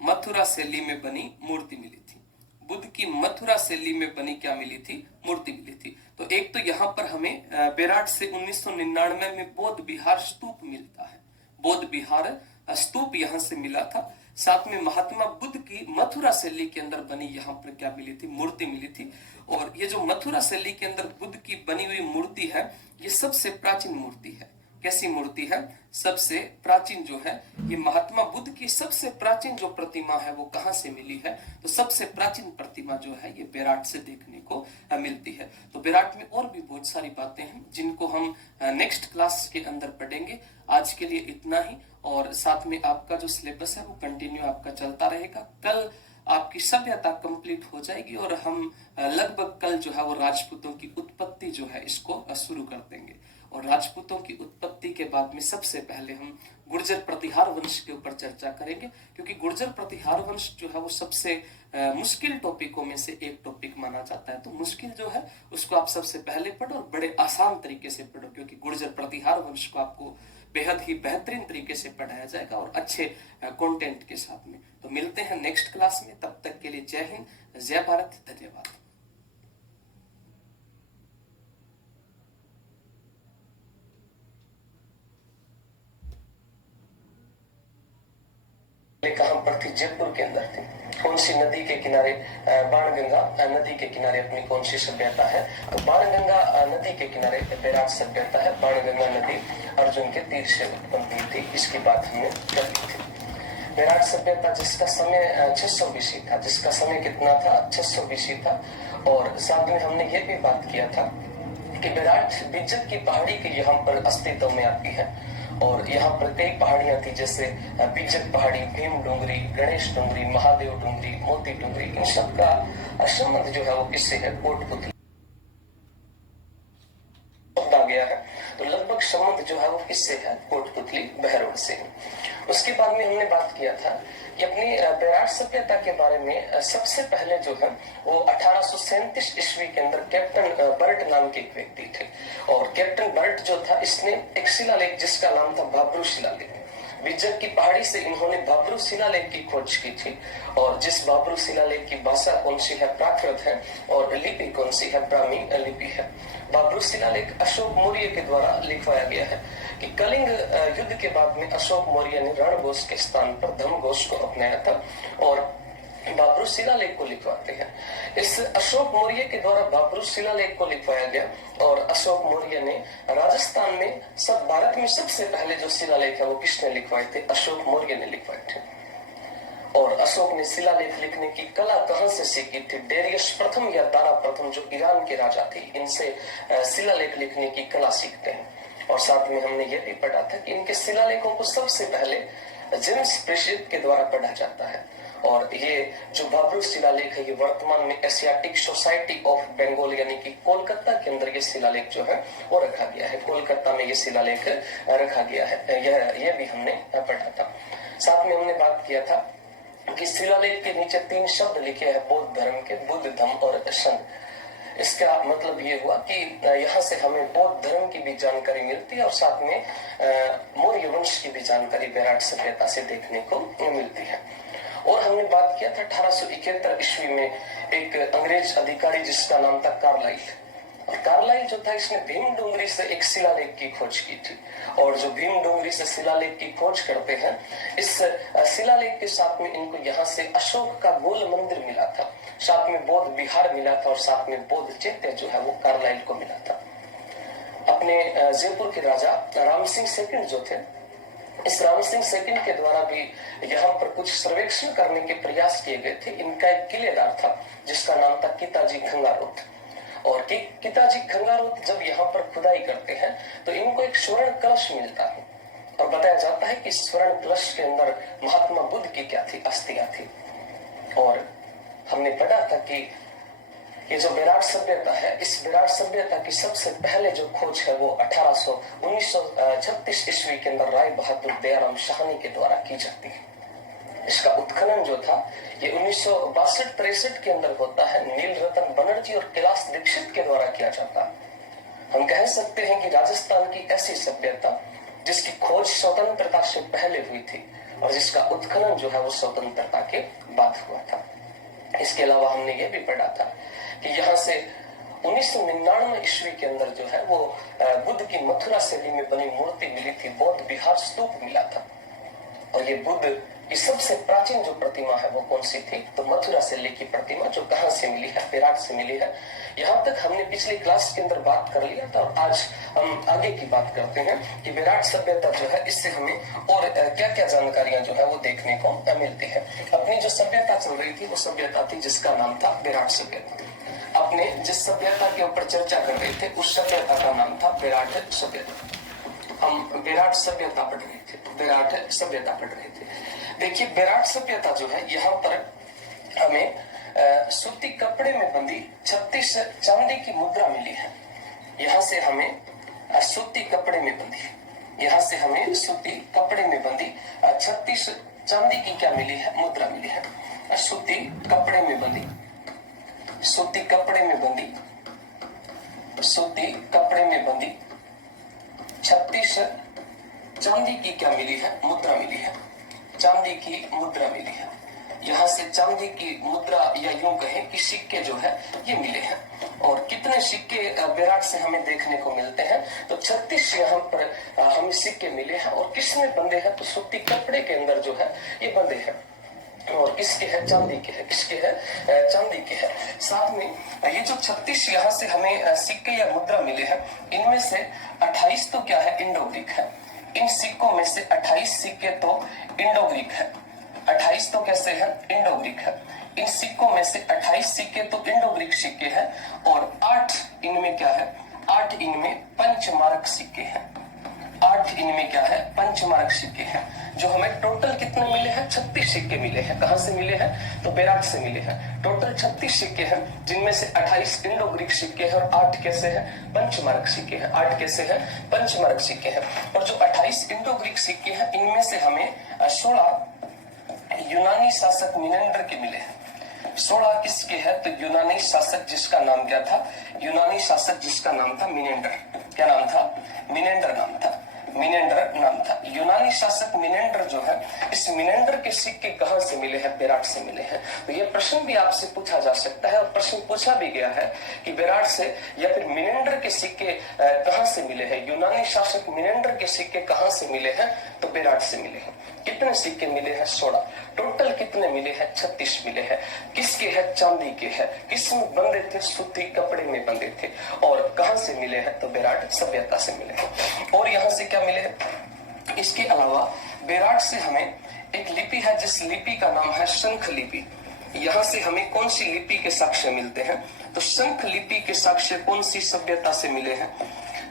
मथुरा शैली में बनी मूर्ति मिली थी। बुद्ध की मथुरा शैली में बनी क्या मिली थी? मूर्ति मिली थी। तो एक तो यहाँ पर हमें बेराट से 1999 में बौद्ध विहार स्तूप मिलता है, बौद्ध विहार स्तूप यहाँ से मिला था। साथ में महात्मा बुद्ध की मथुरा शैली के अंदर बनी यहाँ पर क्या मिली थी? मूर्ति मिली थी। और ये जो मथुरा शैली के अंदर बुद्ध की बनी हुई मूर्ति है ये सबसे प्राचीन मूर्ति है। कैसी मूर्ति है? सबसे प्राचीन जो है ये महात्मा बुद्ध की सबसे प्राचीन जो प्रतिमा है वो कहाँ से मिली है? तो सबसे प्राचीन प्रतिमा जो है ये बेराट से देखने को मिलती है। तो बेराट में और भी बहुत सारी बातें हैं जिनको हम नेक्स्ट क्लास के अंदर पढ़ेंगे। आज के लिए इतना ही, और साथ में आपका जो सिलेबस है वो कंटिन्यू आपका चलता रहेगा। कल आपकी सभ्यता कंप्लीट हो जाएगी और हम लगभग कल जो है वो राजपूतों की उत्पत्ति जो है इसको शुरू कर देंगे। और राजपूतों की उत्पत्ति के बाद में सबसे पहले हम गुर्जर प्रतिहार वंश के ऊपर चर्चा करेंगे, क्योंकि गुर्जर प्रतिहार वंश जो है वो सबसे मुश्किल टॉपिकों में से एक टॉपिक माना जाता है। तो मुश्किल जो है उसको आप सबसे पहले पढ़ो और बड़े आसान तरीके से पढ़ो, क्योंकि गुर्जर प्रतिहार वंश को आपको बेहद ही बेहतरीन तरीके से पढ़ाया जाएगा और अच्छे कंटेंट के साथ में। तो मिलते हैं नेक्स्ट क्लास में, तब तक के लिए जय हिंद, जय भारत, धन्यवाद। कहां पर थी? जयपुर के अंदर थी। कौन सी नदी के किनारे? बाणगंगा नदी के किनारे अपनी कौन सी सभ्यता है? तो बाणगंगा नदी के किनारे बेराट सभ्यता है। बाणगंगा नदी अर्जुन के तीर से उत्पन्न हुई थी, इसकी बात हमने कर ली थी। विराट सभ्यता जिसका समय 600 बीसी था, जिसका समय कितना था 600 बीसी था। और साथ में हमने ये भी बात किया था कि विराट बिज्जत की पहाड़ी के यहाँ पर अस्तित्व में आती है और यहाँ पर कई पहाड़ियां थी, जैसे बिज्जत पहाड़ी, भीम डूंगरी, गणेश डूंगरी, महादेव डूंगरी, मोती डूंगरी। इन सब का संबंध जो है वो किससे है? कोटपुतली गया है, तो लगभग संबंध जो है वो किससे है? कोटपुतली बहरोड से है। उसके बाद में हमने बात किया था कि अपनी विराट सभ्यता के बारे में सबसे पहले जो है वो 1837 ईस्वी के अंदर कैप्टन बर्ट नाम के एक व्यक्ति थे। और कैप्टन बर्ट जो था, इसने एक शिलालेख जिसका नाम था बाबरू शिलालेख, बिज्जत की पहाड़ी से इन्होंने बाबरू शिलालेख की खोज की थी। और जिस बाबरू शिलालेख की भाषा कौन सी है? प्राकृत है। और लिपि कौन सी है? ब्राह्मी लिपि है। बाबरू शिलालेख अशोक मौर्य के द्वारा लिखवाया गया है कि कलिंग युद्ध के बाद में अशोक मौर्य ने रणघोष के स्थान पर धर्मघोष को अपनाया था और बाबरू शिलालेख को लिखवाते हैं। इस अशोक मौर्य के द्वारा बाबरू शिलालेख को लिखवाया गया और अशोक मौर्य ने राजस्थान में सब भारत में सबसे पहले जो शिलालेख है वो किसने लिखवाए थे? अशोक मौर्य ने लिखवाए थे। और अशोक ने शिलालेख लिखने की कला कहां से सीखी थी? डेरियस प्रथम या दारा प्रथम जो ईरान के राजा थे, इनसे शिलालेख लिखने की कला सीखते हैं। और साथ में हमने ये भी पढ़ा था कि इनके शिलालेखों को सबसे पहले जेम्स प्रेषित के द्वारा पढ़ा जाता है। और ये जो बाबरू शिलालेख है ये वर्तमान में एशियाटिक सोसाइटी ऑफ बंगाल यानी कि कोलकाता के अंदर ये शिलालेख जो है वो रखा गया है। कोलकाता में ये शिलालेख रखा गया है, यह भी हमने पढ़ा था। साथ में हमने बात किया था कि शिलालेख के नीचे 3 शब्द लिखे हैं बौद्ध धर्म के, बुद्ध, धम्म और संघ। इसका मतलब ये हुआ कि यहाँ से हमें बौद्ध धर्म की भी जानकारी मिलती है और साथ में मौर्य वंश की भी जानकारी विराट सभ्यता से देखने को मिलती है। और हमने बात किया था 1871 ईस्वी में एक अंग्रेज अधिकारी जिसका नाम था कार्लाइल। और कार्लाइल जो था इसने भीम डूंगरी से एक शिलालेख की खोज की थी। और जो भीम डूंगरी से शिलालेख की खोज करते हैं, इस शिलालेख के साथ में इनको यहाँ से अशोक का गोल मंदिर मिला था, साथ में बौद्ध विहार मिला था और साथ में बौद्ध चैत्य जो है वो कार्लाइल को मिला था। अपने जयपुर के राजा राम सिंह सेकंड जो थे, इस राम सिंह सेकंड के द्वारा भी यहाँ पर कुछ सर्वेक्षण करने के प्रयास किए गए थे। इनका एक किलेदार था जिसका नाम था किताजी खंगारोत। और किताजी खंगारोत जब यहाँ पर खुदाई करते हैं तो इनको एक स्वर्ण कलश मिलता है और बताया जाता है कि स्वर्ण कलश के अंदर महात्मा बुद्ध की क्या थी? अस्थियां थी। और हमने पढ़ा था कि ये जो विराट सभ्यता है, इस विराट सभ्यता की सबसे पहले जो खोज है वो 1936 ईस्वी के अंदर राय बहादुर दयाराम शाहनी के द्वारा की जाती है। इसका उत्खनन जो था ये 1962-63 के अंदर होता है, नील रतन बनर्जी और कैलाश दीक्षित के द्वारा किया जाता है। हम कह सकते हैं कि राजस्थान की ऐसी सभ्यता जिसकी खोज स्वतंत्रता से पहले हुई थी और जिसका उत्खनन जो है वो स्वतंत्रता के बाद हुआ था। इसके अलावा हमने ये भी पढ़ा था कि यहाँ से 1999 ईस्वी के अंदर जो है वो बुद्ध की मथुरा शैली में बनी मूर्ति मिली थी, बौद्ध विहार स्तूप मिला था। और ये बुद्ध की सबसे प्राचीन जो प्रतिमा है वो कौन सी थी? तो मथुरा शैली की प्रतिमा, जो कहां से मिली है? विराट से मिली है। यहाँ तक हमने पिछली क्लास के अंदर बात कर लिया था और आज हम आगे की बात करते हैं कि विराट सभ्यता जो है इससे हमें और क्या क्या जानकारियां जो है वो देखने को मिलती है। अपनी जो सभ्यता चल रही थी वो सभ्यता थी जिसका नाम था विराट सभ्यता। अपने जिस सभ्यता के ऊपर चर्चा कर रहे थे उस सभ्यता का नाम था विराट सभ्यता। हम विराट सभ्यता पढ़ रहे थे, विराट सभ्यता पढ़ रहे थे। देखिए विराट सभ्यता जो है यहाँ पर हमें सूती कपड़े में बंधी 36 चांदी की मुद्रा मिली है। यहाँ से हमें सूती कपड़े में बंधी, यहाँ से हमें सूती कपड़े में बंधी 36 चांदी की क्या मिली है? मुद्रा मिली है। सूती कपड़े में बंधी, सूती कपड़े में बंधी, सूती कपड़े में बंधी 36 चांदी की क्या मिली है? मुद्रा मिली है। चांदी की मुद्रा मिली है। यहाँ से चांदी की मुद्रा या यूं कहें कि सिक्के जो है ये मिले हैं। और कितने सिक्के विराट से हमें देखने को मिलते हैं? तो 36 यहाँ पर हमें सिक्के मिले हैं। और किसमें बंधे हैं? तो सूती कपड़े के अंदर जो है ये बंधे हैं। और किसके है? चांदी के है। किसके है? चांदी के है। साथ में ये जो 36 यहाँ से हमें सिक्के या मुद्रा मिले हैं, इनमें से 28 तो क्या है? इंडो ग्रीक है। इन सिक्कों में से 28 सिक्के तो इंडो ग्रीक है 28 तो कैसे है, इंडो ग्रीक है। इन सिक्कों में से 28 सिक्के तो इंडो ग्रीक सिक्के हैं और 8 इनमें क्या है, 8 इनमें पंचमारक सिक्के हैं। 8 इनमें क्या है, पंचमारक सिक्के हैं। जो हमें टोटल कितने मिले हैं, 36 सिक्के मिले हैं। कहां से मिले हैं, तो बेराट से मिले हैं। टोटल 36 सिक्के हैं, जिनमें से 28 इंडो ग्रीक सिक्के हैं और 8 कैसे हैं, पंचमारक सिक्के हैं। 8 कैसे हैं, पंचमारक सिक्के हैं। और जो 28 इंडो ग्रीक सिक्के हैं, इनमें से हमें 16 यूनानी शासक मिनेंडर के मिले हैं। 16 किसके हैं, तो यूनानी शासक जिसका नाम क्या था, यूनानी शासक जिसका नाम था मिनेंडर। क्या नाम था, मिनेंडर नाम था, मिनेंडर नाम था। यूनानी शासक मिनेंडर जो है, इस मिनेंडर के सिक्के कहां से मिले हैं, बेराट से मिले हैं। तो ये प्रश्न भी आपसे पूछा जा सकता है और प्रश्न पूछा भी गया है कि बेराट से या फिर मिनेंडर के सिक्के कहां से मिले हैं। यूनानी शासक मिनेंडर के सिक्के कहां से मिले हैं, तो बेराट से मिले हैं। कितने सिक्के मिले हैं, 16। टोटल कितने मिले हैं, 36 मिले हैं। किसके हैं, चांदी के हैं। किसमें बंधे थे, सूती कपड़े में बंधे थे। और कहां से मिले हैं, तो बेराट सभ्यता से मिले हैं। और यहां से क्या मिले हैं, इसके अलावा बेराट से हमें एक लिपि है, जिस लिपि का नाम है शंख लिपि। यहां से हमें कौन सी लिपि के साक्ष्य मिलते हैं, तो शंख लिपि के साक्ष्य कौन सी सभ्यता से मिले हैं,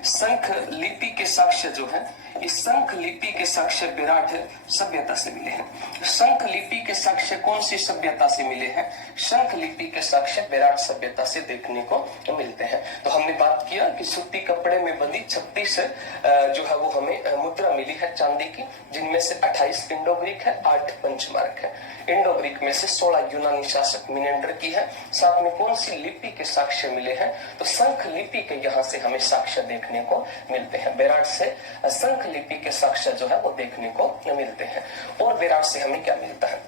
शंख लिपि के साक्ष्य जो है, इस शंख लिपि के साक्ष्य बेराट सभ्यता से मिले हैं। शंख लिपि के साक्ष्य कौन सी सभ्यता से मिले हैं, शंख लिपि के साक्ष्य बेराट सभ्यता से देखने को मिलते हैं। तो हमने बात किया कि सूती कपड़े में बंधी 36 जो है वो हमें मुद्रा मिली है चांदी की, जिनमें से 28 इंडो ग्रीक है, 8 पंचमारक है। इंडो ग्रीक में से 16 यूनानी शासक मिनेंडर की है। साथ में कौन सी लिपि के साक्ष्य मिले हैं, तो शंख लिपि के यहाँ से हमें साक्ष्य देखने को मिलते हैं। बेराट से शंख लिपि के साक्ष्य जो है वो देखने को मिलते हैं। और बेराट से हमें क्या मिलता है,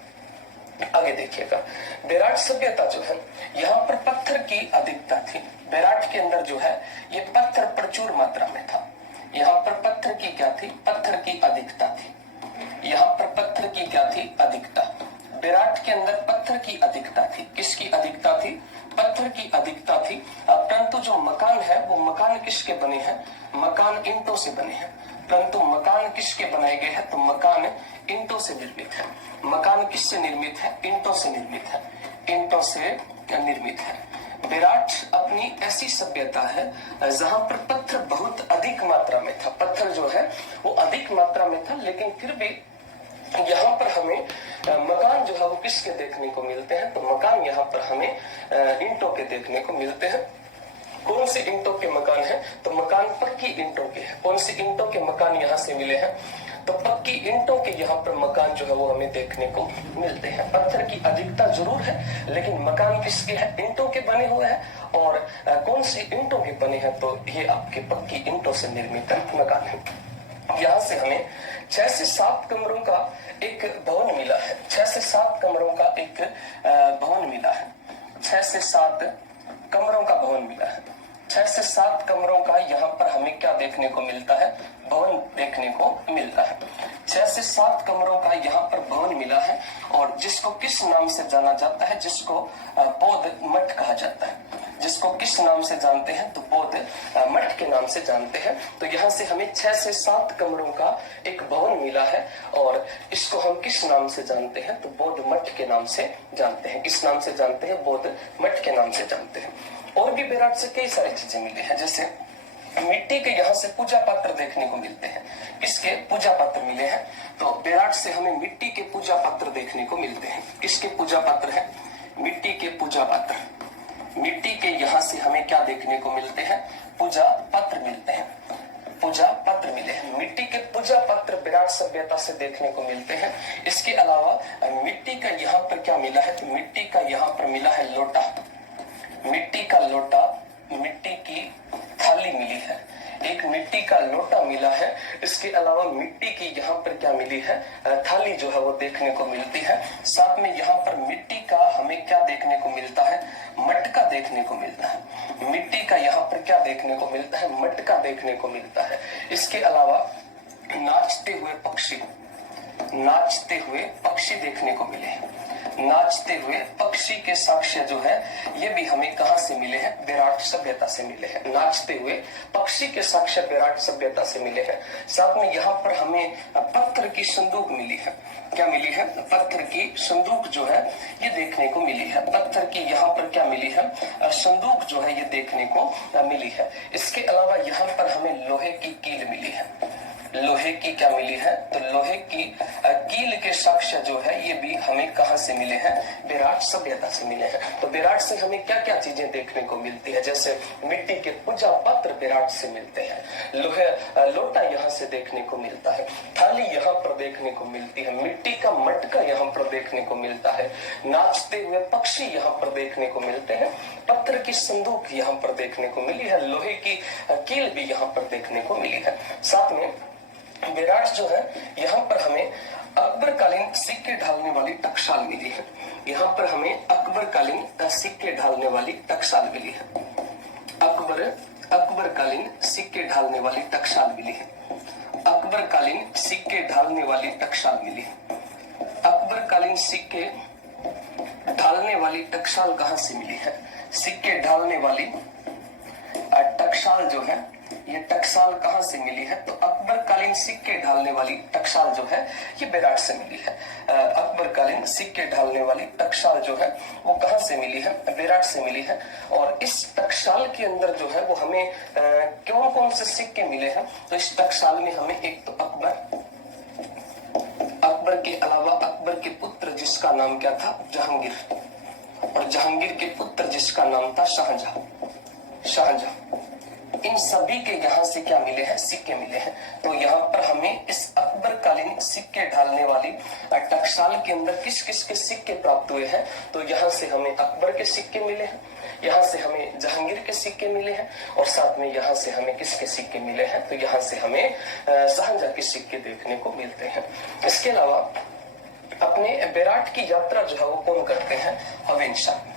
आगे देखिएगा। बेराट सभ्यता जो है, यहाँ पर पत्थर की अधिकता थी। बेराट के अंदर जो है ये पत्थर प्रचुर मात्रा में था। यहाँ पर पत्थर की क्या थी, पत्थर की अधिकता थी। यहाँ पर पत्थर की क्या थी, अधिकता। बेराट के अंदर पत्थर की अधिकता थी। किसकी अधिकता थी, पत्थर की अधिकता थी। परंतु जो मकान है वो मकान किसके बने हैं, मकान ईंटों से बने हैं। परंतु मकान किसके बनाए गए हैं, तो मकान ईंटों से निर्मित है। मकान किससे निर्मित है, ईंटों से निर्मित है, ईंटों से निर्मित है। बेराट अपनी ऐसी सभ्यता है जहां पर पत्थर बहुत अधिक मात्रा में था। पत्थर जो है वो अधिक मात्रा में था, लेकिन फिर भी यहाँ पर हमें मकान जो है वो किसके देखने को मिलते हैं, तो मकान यहाँ पर हमें ईंटों के देखने को मिलते हैं। कौन से ईंटों के मकान है, तो मकान पक्की ईंटों के हैं। कौन से ईंटों के मकान यहाँ से मिले हैं, तो पक्की ईंटों के यहाँ पर मकान जो है वो हमें देखने को मिलते हैं। पत्थर की अधिकता जरूर है, लेकिन मकान किसके हैं, ईंटों के बने हुए हैं। और कौन सी ईंटों के बने हैं, तो ये आपके पक्की ईंटों से निर्मित मकान है। यहाँ से हमें 6 से 7 कमरों का एक भवन मिला है। 6 से 7 कमरों का एक भवन मिला है। 6 से 7 कमरों का भवन मिला है। 6 से 7 कमरों का यहाँ पर हमें क्या देखने को मिलता है, भवन देखने को मिलता है। 6 से 7 कमरों का यहाँ पर भवन मिला है। और जिसको किस नाम से जाना जाता है, जिसको बौद्ध मठ कहा जाता है। जिसको किस नाम से जानते हैं, तो बौद्ध मठ के नाम से जानते हैं। तो यहाँ से हमें 6 से 7 कमरों का एक भवन मिला है। और इसको हम किस नाम से जानते हैं, तो बौद्ध मठ के नाम से जानते हैं। किस नाम से जानते हैं, बौद्ध मठ के नाम से जानते हैं। और भी बेराट से कई सारी चीजें मिली हैं, जैसे मिट्टी के यहाँ से पूजा पात्र देखने को मिलते हैं। किसके पूजा पात्र मिले हैं, तो बेराट से हमें मिट्टी के पूजा पात्र देखने को मिलते हैं। किसके पूजा पात्र है, मिट्टी के पूजा पात्र। मिट्टी के यहाँ से हमें क्या देखने को मिलते हैं, पूजा पत्र मिलते हैं। पूजा पत्र मिले हैं। मिट्टी के पूजा पत्र बेराट सभ्यता से देखने को मिलते हैं। इसके अलावा मिट्टी का यहाँ पर क्या मिला है, तो मिट्टी का यहाँ पर मिला है लोटा। मिट्टी का लोटा, मिट्टी की थाली मिली है। एक मिट्टी का लोटा मिला है। इसके अलावा मिट्टी की यहाँ पर क्या मिली है, थाली जो है वो देखने को मिलती है। साथ में यहाँ पर मिट्टी का हमें क्या देखने को मिलता है, मटका देखने को मिलता है। मिट्टी का यहाँ पर क्या देखने को मिलता है, मटका देखने को मिलता है। इसके अलावा नाचते हुए पक्षी, नाचते हुए पक्षी देखने को मिले हैं। नाचते हुए पक्षी के साक्ष्य जो है ये भी हमें कहां से मिले हैं? विराट सभ्यता से मिले हैं। नाचते हुए पक्षी के साक्ष्य विराट सभ्यता से मिले हैं। साथ में यहाँ पर हमें पत्थर की संदूक मिली है। क्या मिली है? पत्थर की संदूक जो है ये देखने को मिली है। पत्थर की यहाँ पर क्या मिली है? संदूक जो है ये देखने को मिली है। इसके अलावा यहाँ पर हमें लोहे की कील मिली है। लोहे की क्या मिली है? तो लोहे की कील के साक्ष्य जो है ये भी हमें कहां से मिले हैं? विराट सभ्यता से मिले हैं। तो विराट से हमें क्या क्या चीजें देखने को मिलती है? जैसे मिट्टी के पूजा पात्र विराट से मिलते हैं। लोहे लोटा यहाँ से देखने को मिलता है। थाली यहाँ पर देखने को मिलती है। मिट्टी का मटका यहाँ पर देखने को मिलता है। नाचते हुए पक्षी यहाँ पर देखने को मिलते हैं। पत्थर की संदूक यहाँ पर देखने को मिली है। लोहे की कील भी यहाँ पर देखने को मिली है। साथ में विराट जो है यहाँ पर हमें अकबरकालीन सिक्के ढालने वाली टकसाल मिली है। यहाँ पर हमें अकबरकालीन सिक्के ढालने वाली टकसाल मिली है। अकबरकालीन सिक्के ढालने वाली टकसाल मिली है। अकबरकालीन सिक्के ढालने वाली टकसाल मिली है। अकबरकालीन सिक्के ढालने वाली टकसाल कहाँ से मिली है? सिक्के ढालने वाली टकसाल जो है ये टकसाल कहाँ से मिली है? तो अकबरकालीन सिक्के ढालने वाली टकसाल जो है ये विराट से मिली है। अकबरकालीन सिक्के ढालने वाली टकसाल जो है वो कहाँ से मिली है? विराट से मिली है। और इस टकसाल के अंदर जो है वो हमें कौन कौन से सिक्के मिले हैं? तो इस टकसाल में हमें एक तो अकबर के अलावा अकबर के पुत्र जिसका नाम क्या था? जहांगीर, और जहांगीर के पुत्र जिसका नाम था शाहजहां, इन सभी के यहाँ से क्या मिले हैं? सिक्के मिले हैं। तो यहाँ पर हमें इस अकबरकालीन सिक्के ढालने वाली टकसाल के अंदर किस किस के सिक्के प्राप्त हुए हैं? तो यहाँ से हमें अकबर के सिक्के मिले हैं, यहाँ से हमें जहांगीर के सिक्के मिले हैं, और साथ में यहाँ से हमें किसके सिक्के मिले हैं? तो यहाँ से हमें शाहजहां के सिक्के देखने को मिलते हैं। इसके अलावा अपने विराट की यात्रा जो है वो कौन करते हैं? हवेन शाह।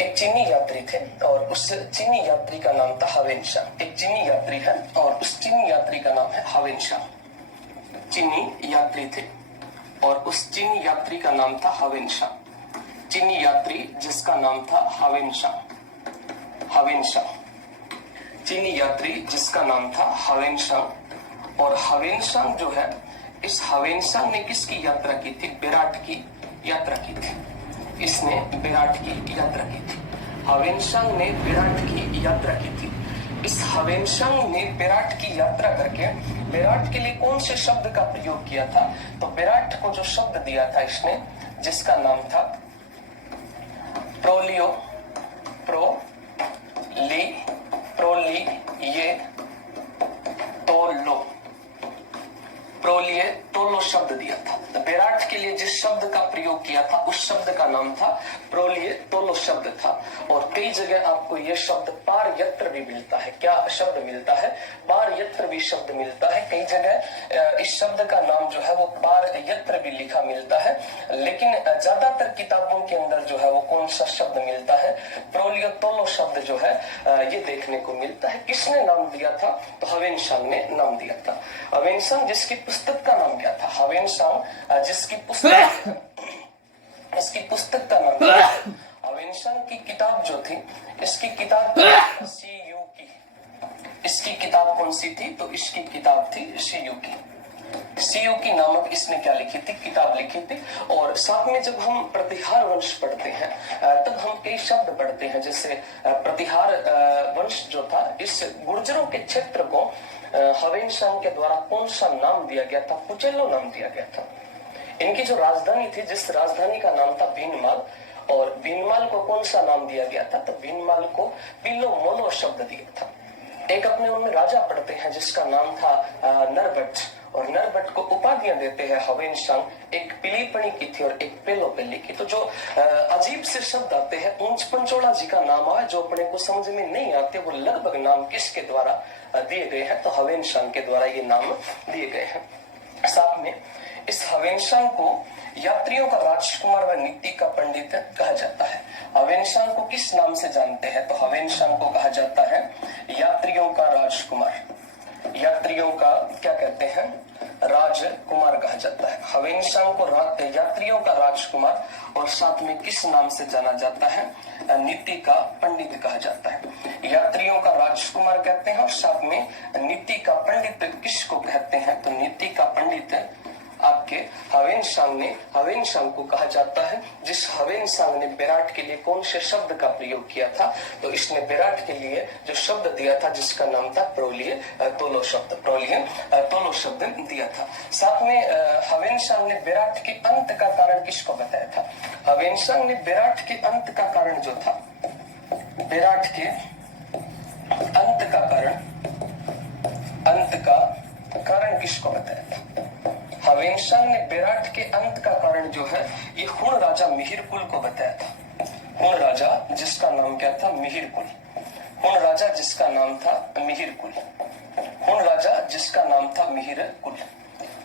एक चीनी यात्री थे और उस चीनी यात्री का नाम था हवेन शाह। एक चीनी यात्री है और उस चीनी यात्री का नाम है हवेन शाह। चीनी यात्री थे और उस चीनी यात्री का नाम था हवेन शाह। चीनी यात्री जिसका नाम था हवेन शाह। चीनी यात्री जिसका नाम था हवेन शाह। और हवेन शाह जो है, इस हवेन शाह ने किसकी यात्रा की थी? विराट की यात्रा की थी। इसने विराट की यात्रा की थी। हवेनशांग ने विराट की यात्रा की थी। इस हवेनशांग ने विराट की यात्रा करके विराट के लिए कौन से शब्द का प्रयोग किया था? तो विराट को जो शब्द दिया था इसने, जिसका नाम था प्रोलिए शब्द दिया था। तो विराट के लिए जिस शब्द का प्रयोग किया था उस शब्द का नाम था प्रोलिए शब्द था। और कई जगह आपको यह शब्द पारयत्र भी मिलता है। क्या शब्द मिलता है? पारयत्र भी शब्द मिलता है। कई जगह इस शब्द का नाम जो है वो पारयत्र भी लिखा मिलता है, लेकिन ज्यादातर किताबों के अंदर जो है वो कौन सा शब्द मिलता है? प्रोलियो शब्द जो है ये देखने को मिलता है। किसने नाम दिया था? तो हवेनशांग ने नाम दिया था। हवेनशांग जिसकी पुस्तक का नाम क्या था? हवेनशांग जिसकी पुस्तक का नाम क्या था? हवेनशांग की किताब जो थी, इसकी किताब सीयूकी। इसकी किताब कौन सी थी? तो इसकी किताब थी सीयूकी। सीयूकी नामक इसने क्या लिखी थी? किताब लिखी थी। और साथ में जब हम प्रतिहार वंश पढ़ते हैं तब हम कई शब्द पढ़ते हैं। जैसे प्रतिहार वंश जो था, इस गुर्जरों के क्षेत्र को हवेनशांग के द्वारा कौन सा नाम दिया गया था? पुचेलो नाम दिया गया था। इनकी जो राजधानी थी, जिस राजधानी का नाम था भीनमाल, और भीनमाल को कौन सा नाम दिया गया था? तो भीनमाल को पिलो मोलो शब्द दिया था। एक अपने उनमें राजा पढ़ते हैं जिसका नाम था नरबट, और नरबट को उपाधियां देते हैं हवेनशांग। एक पिलीपणी की थी और एक पेलोपेली की। तो जो अजीब से शब्द आते हैं, ऊंच पंचोला जी का नाम आया जो अपने को समझ में नहीं आते, वो लगभग नाम किसके द्वारा दिए गए हैं? तो हवेनशांग के द्वारा ये नाम दिए गए हैं। साथ में इस हवेनशांग को यात्रियों का राजकुमार व नीति का पंडित कहा जाता है। हवेनशांग को किस नाम से जानते हैं? तो हवेनशांग को कहा जाता है यात्रियों का राजकुमार। यात्रियों का क्या कहते हैं? राजकुमार कहा जाता है। हवेनसांग को यात्रियों का राजकुमार और साथ में किस नाम से जाना जाता है? नीति का पंडित कहा जाता है। यात्रियों का राजकुमार कहते हैं और साथ में नीति का पंडित किसको कहते हैं? तो नीति का पंडित आपके हवेनसांग को कहा जाता है। जिस हवेनसांग ने विराट के लिए कौन से शब्द का प्रयोग किया था? तो इसने विराट के लिए जो शब्द दिया था जिसका नाम था प्रोलिय तोलो शब्द दिया था। साथ में हवेनसांग ने विराट के अंत का कारण किसको बताया था? हवेनसांग ने विराट के अंत का कारण जो था, विराट के अंत का कारण किसको बताया था? हवेनसांग ने विराट के अंत का कारण जो है ये हुण राजा मिहिरकुल को बताया था। हुण राजा जिसका नाम क्या था? मिहिरकुल। हुण राजा जिसका नाम था मिहिरकुल। हुण राजा जिसका नाम था मिहिरकुल।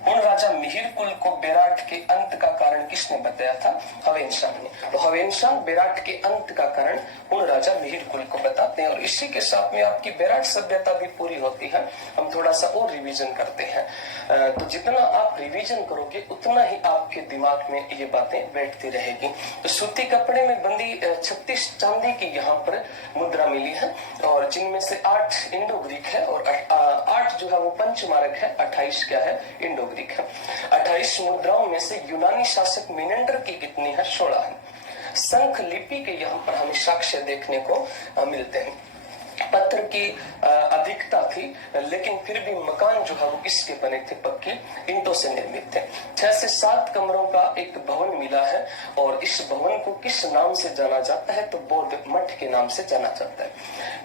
हुण राजा मिहिरकुल को विराट के अंत का कारण किसने बताया था? हवेनसांग ने। तो हवेनसांग विराट के अंत का कारण हुण राजा मिहिरकुल को बताते हैं। और इसी के साथ में आपकी विराट सभ्यता भी पूरी होती है। हम थोड़ा सा और रिवीजन करते हैं। तो जितना आप रिवीजन करोगे उतना ही आपके दिमाग में ये बातें बैठती रहेगी। तो सूती कपड़े में बंदी 36 चांदी की यहाँ पर मुद्रा मिली है और जिनमें से 8 इंडो ग्रीक है और 8 जो है वो पंचमारक है, 28 क्या है? इंडो ग्रीक है। 28 मुद्राओं में से यूनानी शासक मिनेंडर की कितनी है? 16 है। शंख लिपि के यहाँ पर हमें साक्ष्य देखने को मिलते हैं। पत्थर की अधिकता थी लेकिन फिर भी मकान जो है वो किसके बने थे? पक्की ईंटों से निर्मित थे। 6 से 7 कमरों का एक भवन मिला है और इस भवन को किस नाम से जाना जाता है? तो बौद्ध मठ के नाम से जाना जाता है।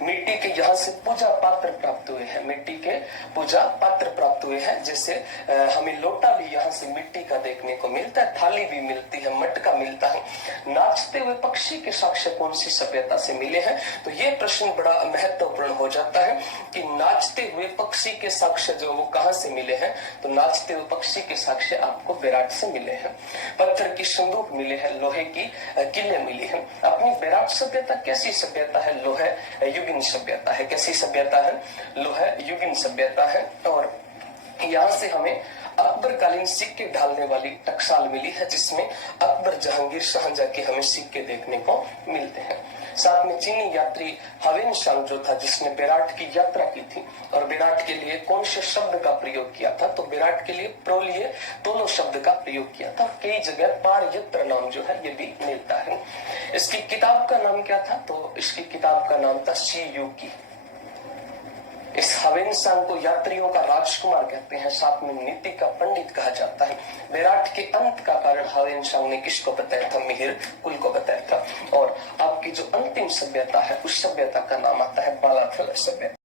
मिट्टी के यहाँ से पूजा पात्र प्राप्त हुए हैं। मिट्टी के पूजा पात्र प्राप्त हुए हैं। जैसे हमें लोटा भी यहाँ से मिट्टी का देखने को मिलता है, थाली भी मिलती है, मटका मिलता है। नाचते हुए पक्षी के साक्ष्य कौन सी सभ्यता से मिले हैं? तो ये प्रश्न बड़ा महत्वपूर्ण हो जाता है कि नाचते हुए पक्षी के साक्ष्य जो वो कहां से मिले हैं? तो नाचते हुए पक्षी के साक्ष्य आपको विराट से मिले हैं। पत्थर की संदूक मिले हैं, लोहे की किले मिली हैं। अपनी विराट सभ्यता कैसी सभ्यता है? लोहे युगीन सभ्यता है। कैसी सभ्यता है? लोहे युगीन सभ्यता है। और यहाँ से हमें अकबरकालीन सिक्के ढालने वाली टकसाल मिली है जिसमें अकबर, जहांगीर, शाहजहां के हमें सिक्के देखने को मिलते हैं। साथ में चीनी यात्री हवेनसांग जो था जिसने विराट की यात्रा की थी और विराट के लिए कौन से शब्द का प्रयोग किया था? तो विराट के लिए प्रोलिय तोलो शब्द का प्रयोग किया था। कई जगह पारयत्र नाम जो है ये भी मिलता है। इसकी किताब का नाम क्या था? तो इसकी किताब का नाम था शियुकी। इस हवेनसांग को यात्रियों का राजकुमार कहते हैं, साथ में नीति का पंडित कहा जाता है। विराट के अंत का कारण हवेनसांग ने किसको बताया था? मिहिरकुल को बताया था। और आपकी जो अंतिम सभ्यता है उस सभ्यता का नाम आता है बालाथल सभ्यता।